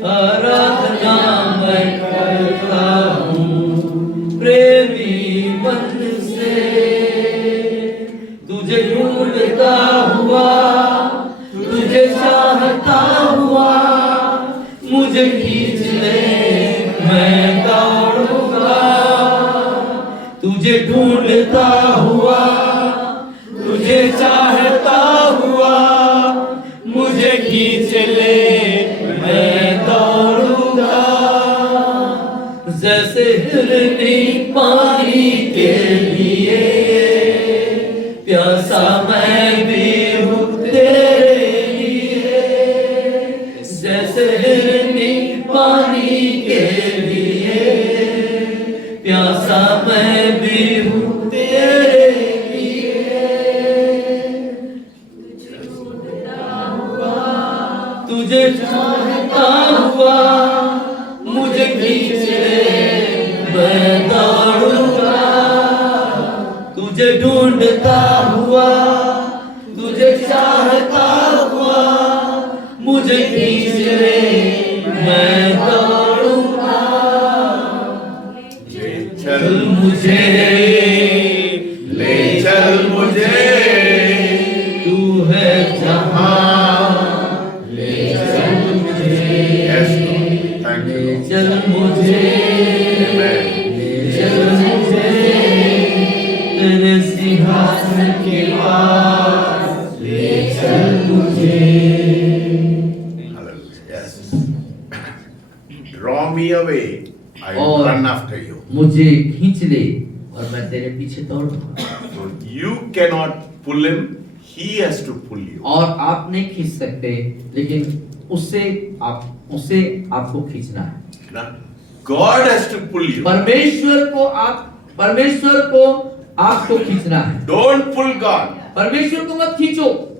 आराधना मैं करता हूँ प्रेमी मन से, तुझे ढूंढता हुआ, तुझे चाहता हुआ, मुझे खींच ले मैं दौड़ूंगा, तुझे ढूंढता हुआ, तुझे चाहता हुआ, मुझे खींच ले मैं दौड़ूंगा, जैसे हिरनी पानी के लिए प्यासा मैं भी हूँ तेरे लिए, जैसे हिरनी पानी के लिए प्यासा मैं भी हूँ तेरे लिए, तुझे चाहता हुआ, मुझे खींच ले मैं दौड़ूंगा, तुझे ढूंढता हुआ, तुझे चाहता हुआ, मुझे खींच ले मैं दौड़ूंगा, चल मुझे, ले चल मुझे तू है जहां, ले चल मुझे, yes Lord. Thank you ले Lord. चल मुझे, Amen. ले चल मुझे, तेरे सिंहासन के पास, ले चल मुझे। Hallelujah. Yes. Draw me away, I will और- run after you. मुझे खींच ले और मैं तेरे पीछे दौड़ूंगा। So you cannot pull him, he has to pull you. और आप नहीं खींच सकते, लेकिन उससे आपको खींचना है। Now, God has to pull you. परमेश्वर को आपको खींचना है। Don't pull God. परमेश्वर को मत खींचो,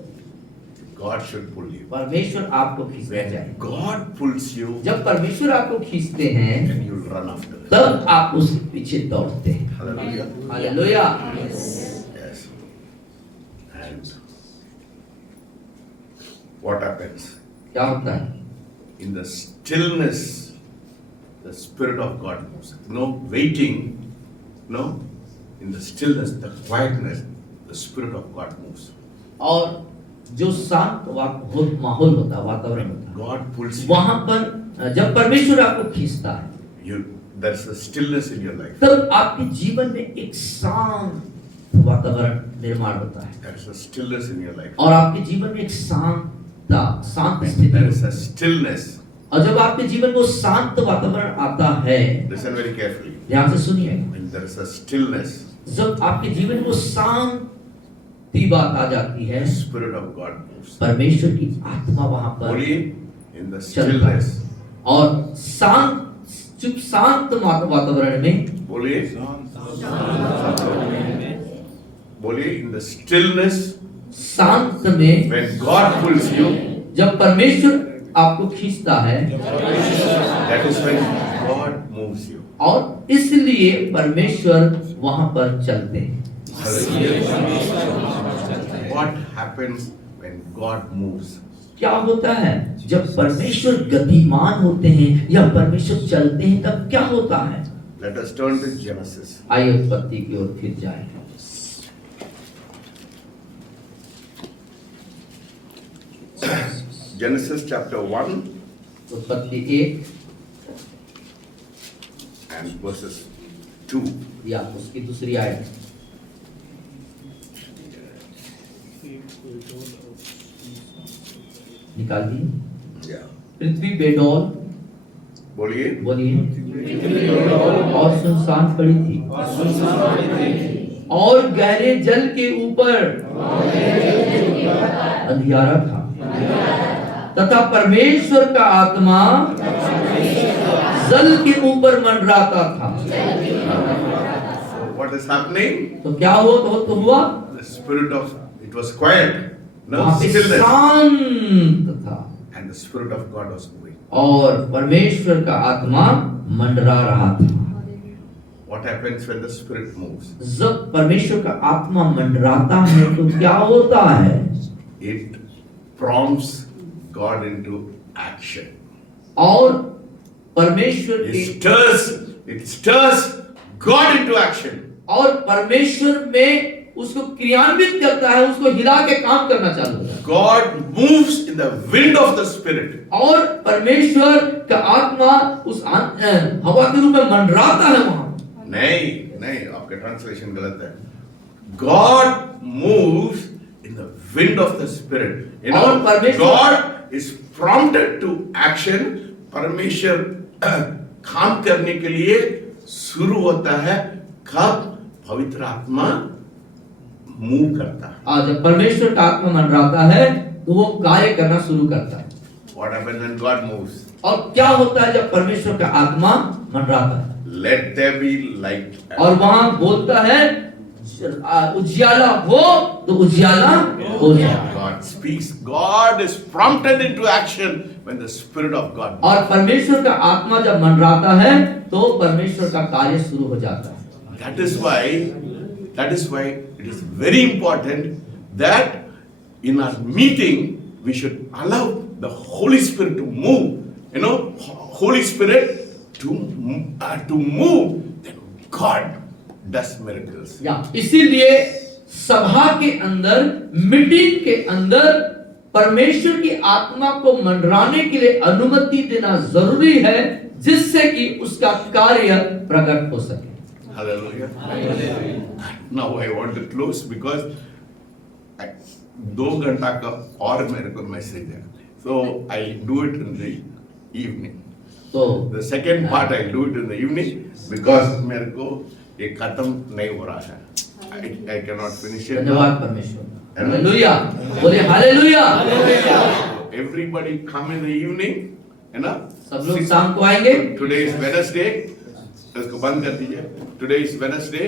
God should pull you. परमेश्वर आपको खींचना When चाहिए। God pulls you, जब परमेश्वर आपको खींचते हैं, then you'll run after him. तब आप उसके पीछे दौड़ते हैं। Hallelujah. Hallelujah. Yes. And what happens? क्या होता है? In the stillness, the Spirit of God moves. No waiting, no. In the stillness, the quietness, the Spirit of God moves. और जो शांत माहौल होता है, वातावरण होता है, God pulls you. वहां पर जब परमेश्वर आपको खींचता है, You there's a stillness in your life. तब आपके जीवन में एक शांत वातावरण निर्माण होता है There's a stillness in your life. और आपके जीवन में एक शांत And स्थिति there is होती a है। stillness. और जब आपके जीवन में वो शांत वातावरण आता है, Listen very carefully. ध्यान से सुनिए, When there is a stillness, जब आपके जीवन में वो शांति बात आ जाती है, the Spirit of God moves. परमेश्वर की आत्मा वहां पर Only in the चलता है stillness. और शांत वातावरण में बोलिए बोलिए in the stillness, शांत में when God pulls you, जब परमेश्वर आपको खींचता है, that is when God moves you. और इसलिए परमेश्वर वहां पर चलते हैं। What happens when God moves? क्या होता है जब परमेश्वर गतिमान होते हैं या परमेश्वर चलते हैं, तब क्या होता है? Let us turn to Genesis. आइए उत्पत्ति की ओर फिर जाएं। Genesis chapter 1 उत्पत्ति 1 and verses 2. या उसकी दूसरी आयत। निकाल दी। Yeah. पृथ्वी बेडौल, बोलिए बोलिए, और सुनसान पड़ी थी और गहरे जल के ऊपर अंधियारा था तथा परमेश्वर का आत्मा जल के ऊपर मंडराता था। So what is happening? तो क्या हुआ? The spirit of it was quiet, no वहां पे stillness, शांत था and the spirit of God was moving. और परमेश्वर का आत्मा मंडरा रहा था। What happens when the spirit moves? जब परमेश्वर का आत्मा मंडराता है तो क्या होता है? It prompts God into action. और परमेश्वर It के stirs God into action. और परमेश्वर में उसको क्रियान्वित करता है, उसको हिला के काम करना चालू होता है। God moves in the wind of the spirit. और परमेश्वर का आत्मा उस हवा के रूप में मंडराता है वहां। नहीं आपका ट्रांसलेशन गलत है. God moves in the wind of the spirit. You know, और परमेश्वर God is prompted to action. परमेश्वर काम करने के लिए शुरू होता है कब पवित्र आत्मा मूव करता है. और जब परमेश्वर का आत्मा मंडराता है तो वो कार्य करना शुरू करता है। What happens when God moves? और क्या होता है जब परमेश्वर का आत्मा मंडराता है? Let there be light. और वहां बोलता है उजियाला हो तो उजियाला हो जाए। God speaks. God is prompted into action when the Spirit of God moves. और परमेश्वर का आत्मा जब मंडराता है तो परमेश्वर का कार्य शुरू हो जाता है। That is why it is very important that in our meeting we should allow the Holy Spirit to move. You know, Holy Spirit to move, then God does miracles. या इसीलिए सभा के अंदर, मीटिंग के अंदर परमेश्वर की आत्मा को मंडराने के लिए अनुमति देना जरूरी है, जिससे कि उसका कार्य प्रकट हो सके। Hallelujah. Now I want to close because 2 घंटा का और मेरे को मैसेज है. So I'll do it in the evening. तो The second part I'll do it in the evening because मेरे को ये खत्म नहीं हो रहा है. I cannot finish it. धन्यवाद परमेश्वर। हालेलुया, बोले hallelujah. Everybody come in the evening, है ना? सब लोग शाम को आएंगे। Today is Wednesday. इसको बंद कर दीजिए. Today is Wednesday.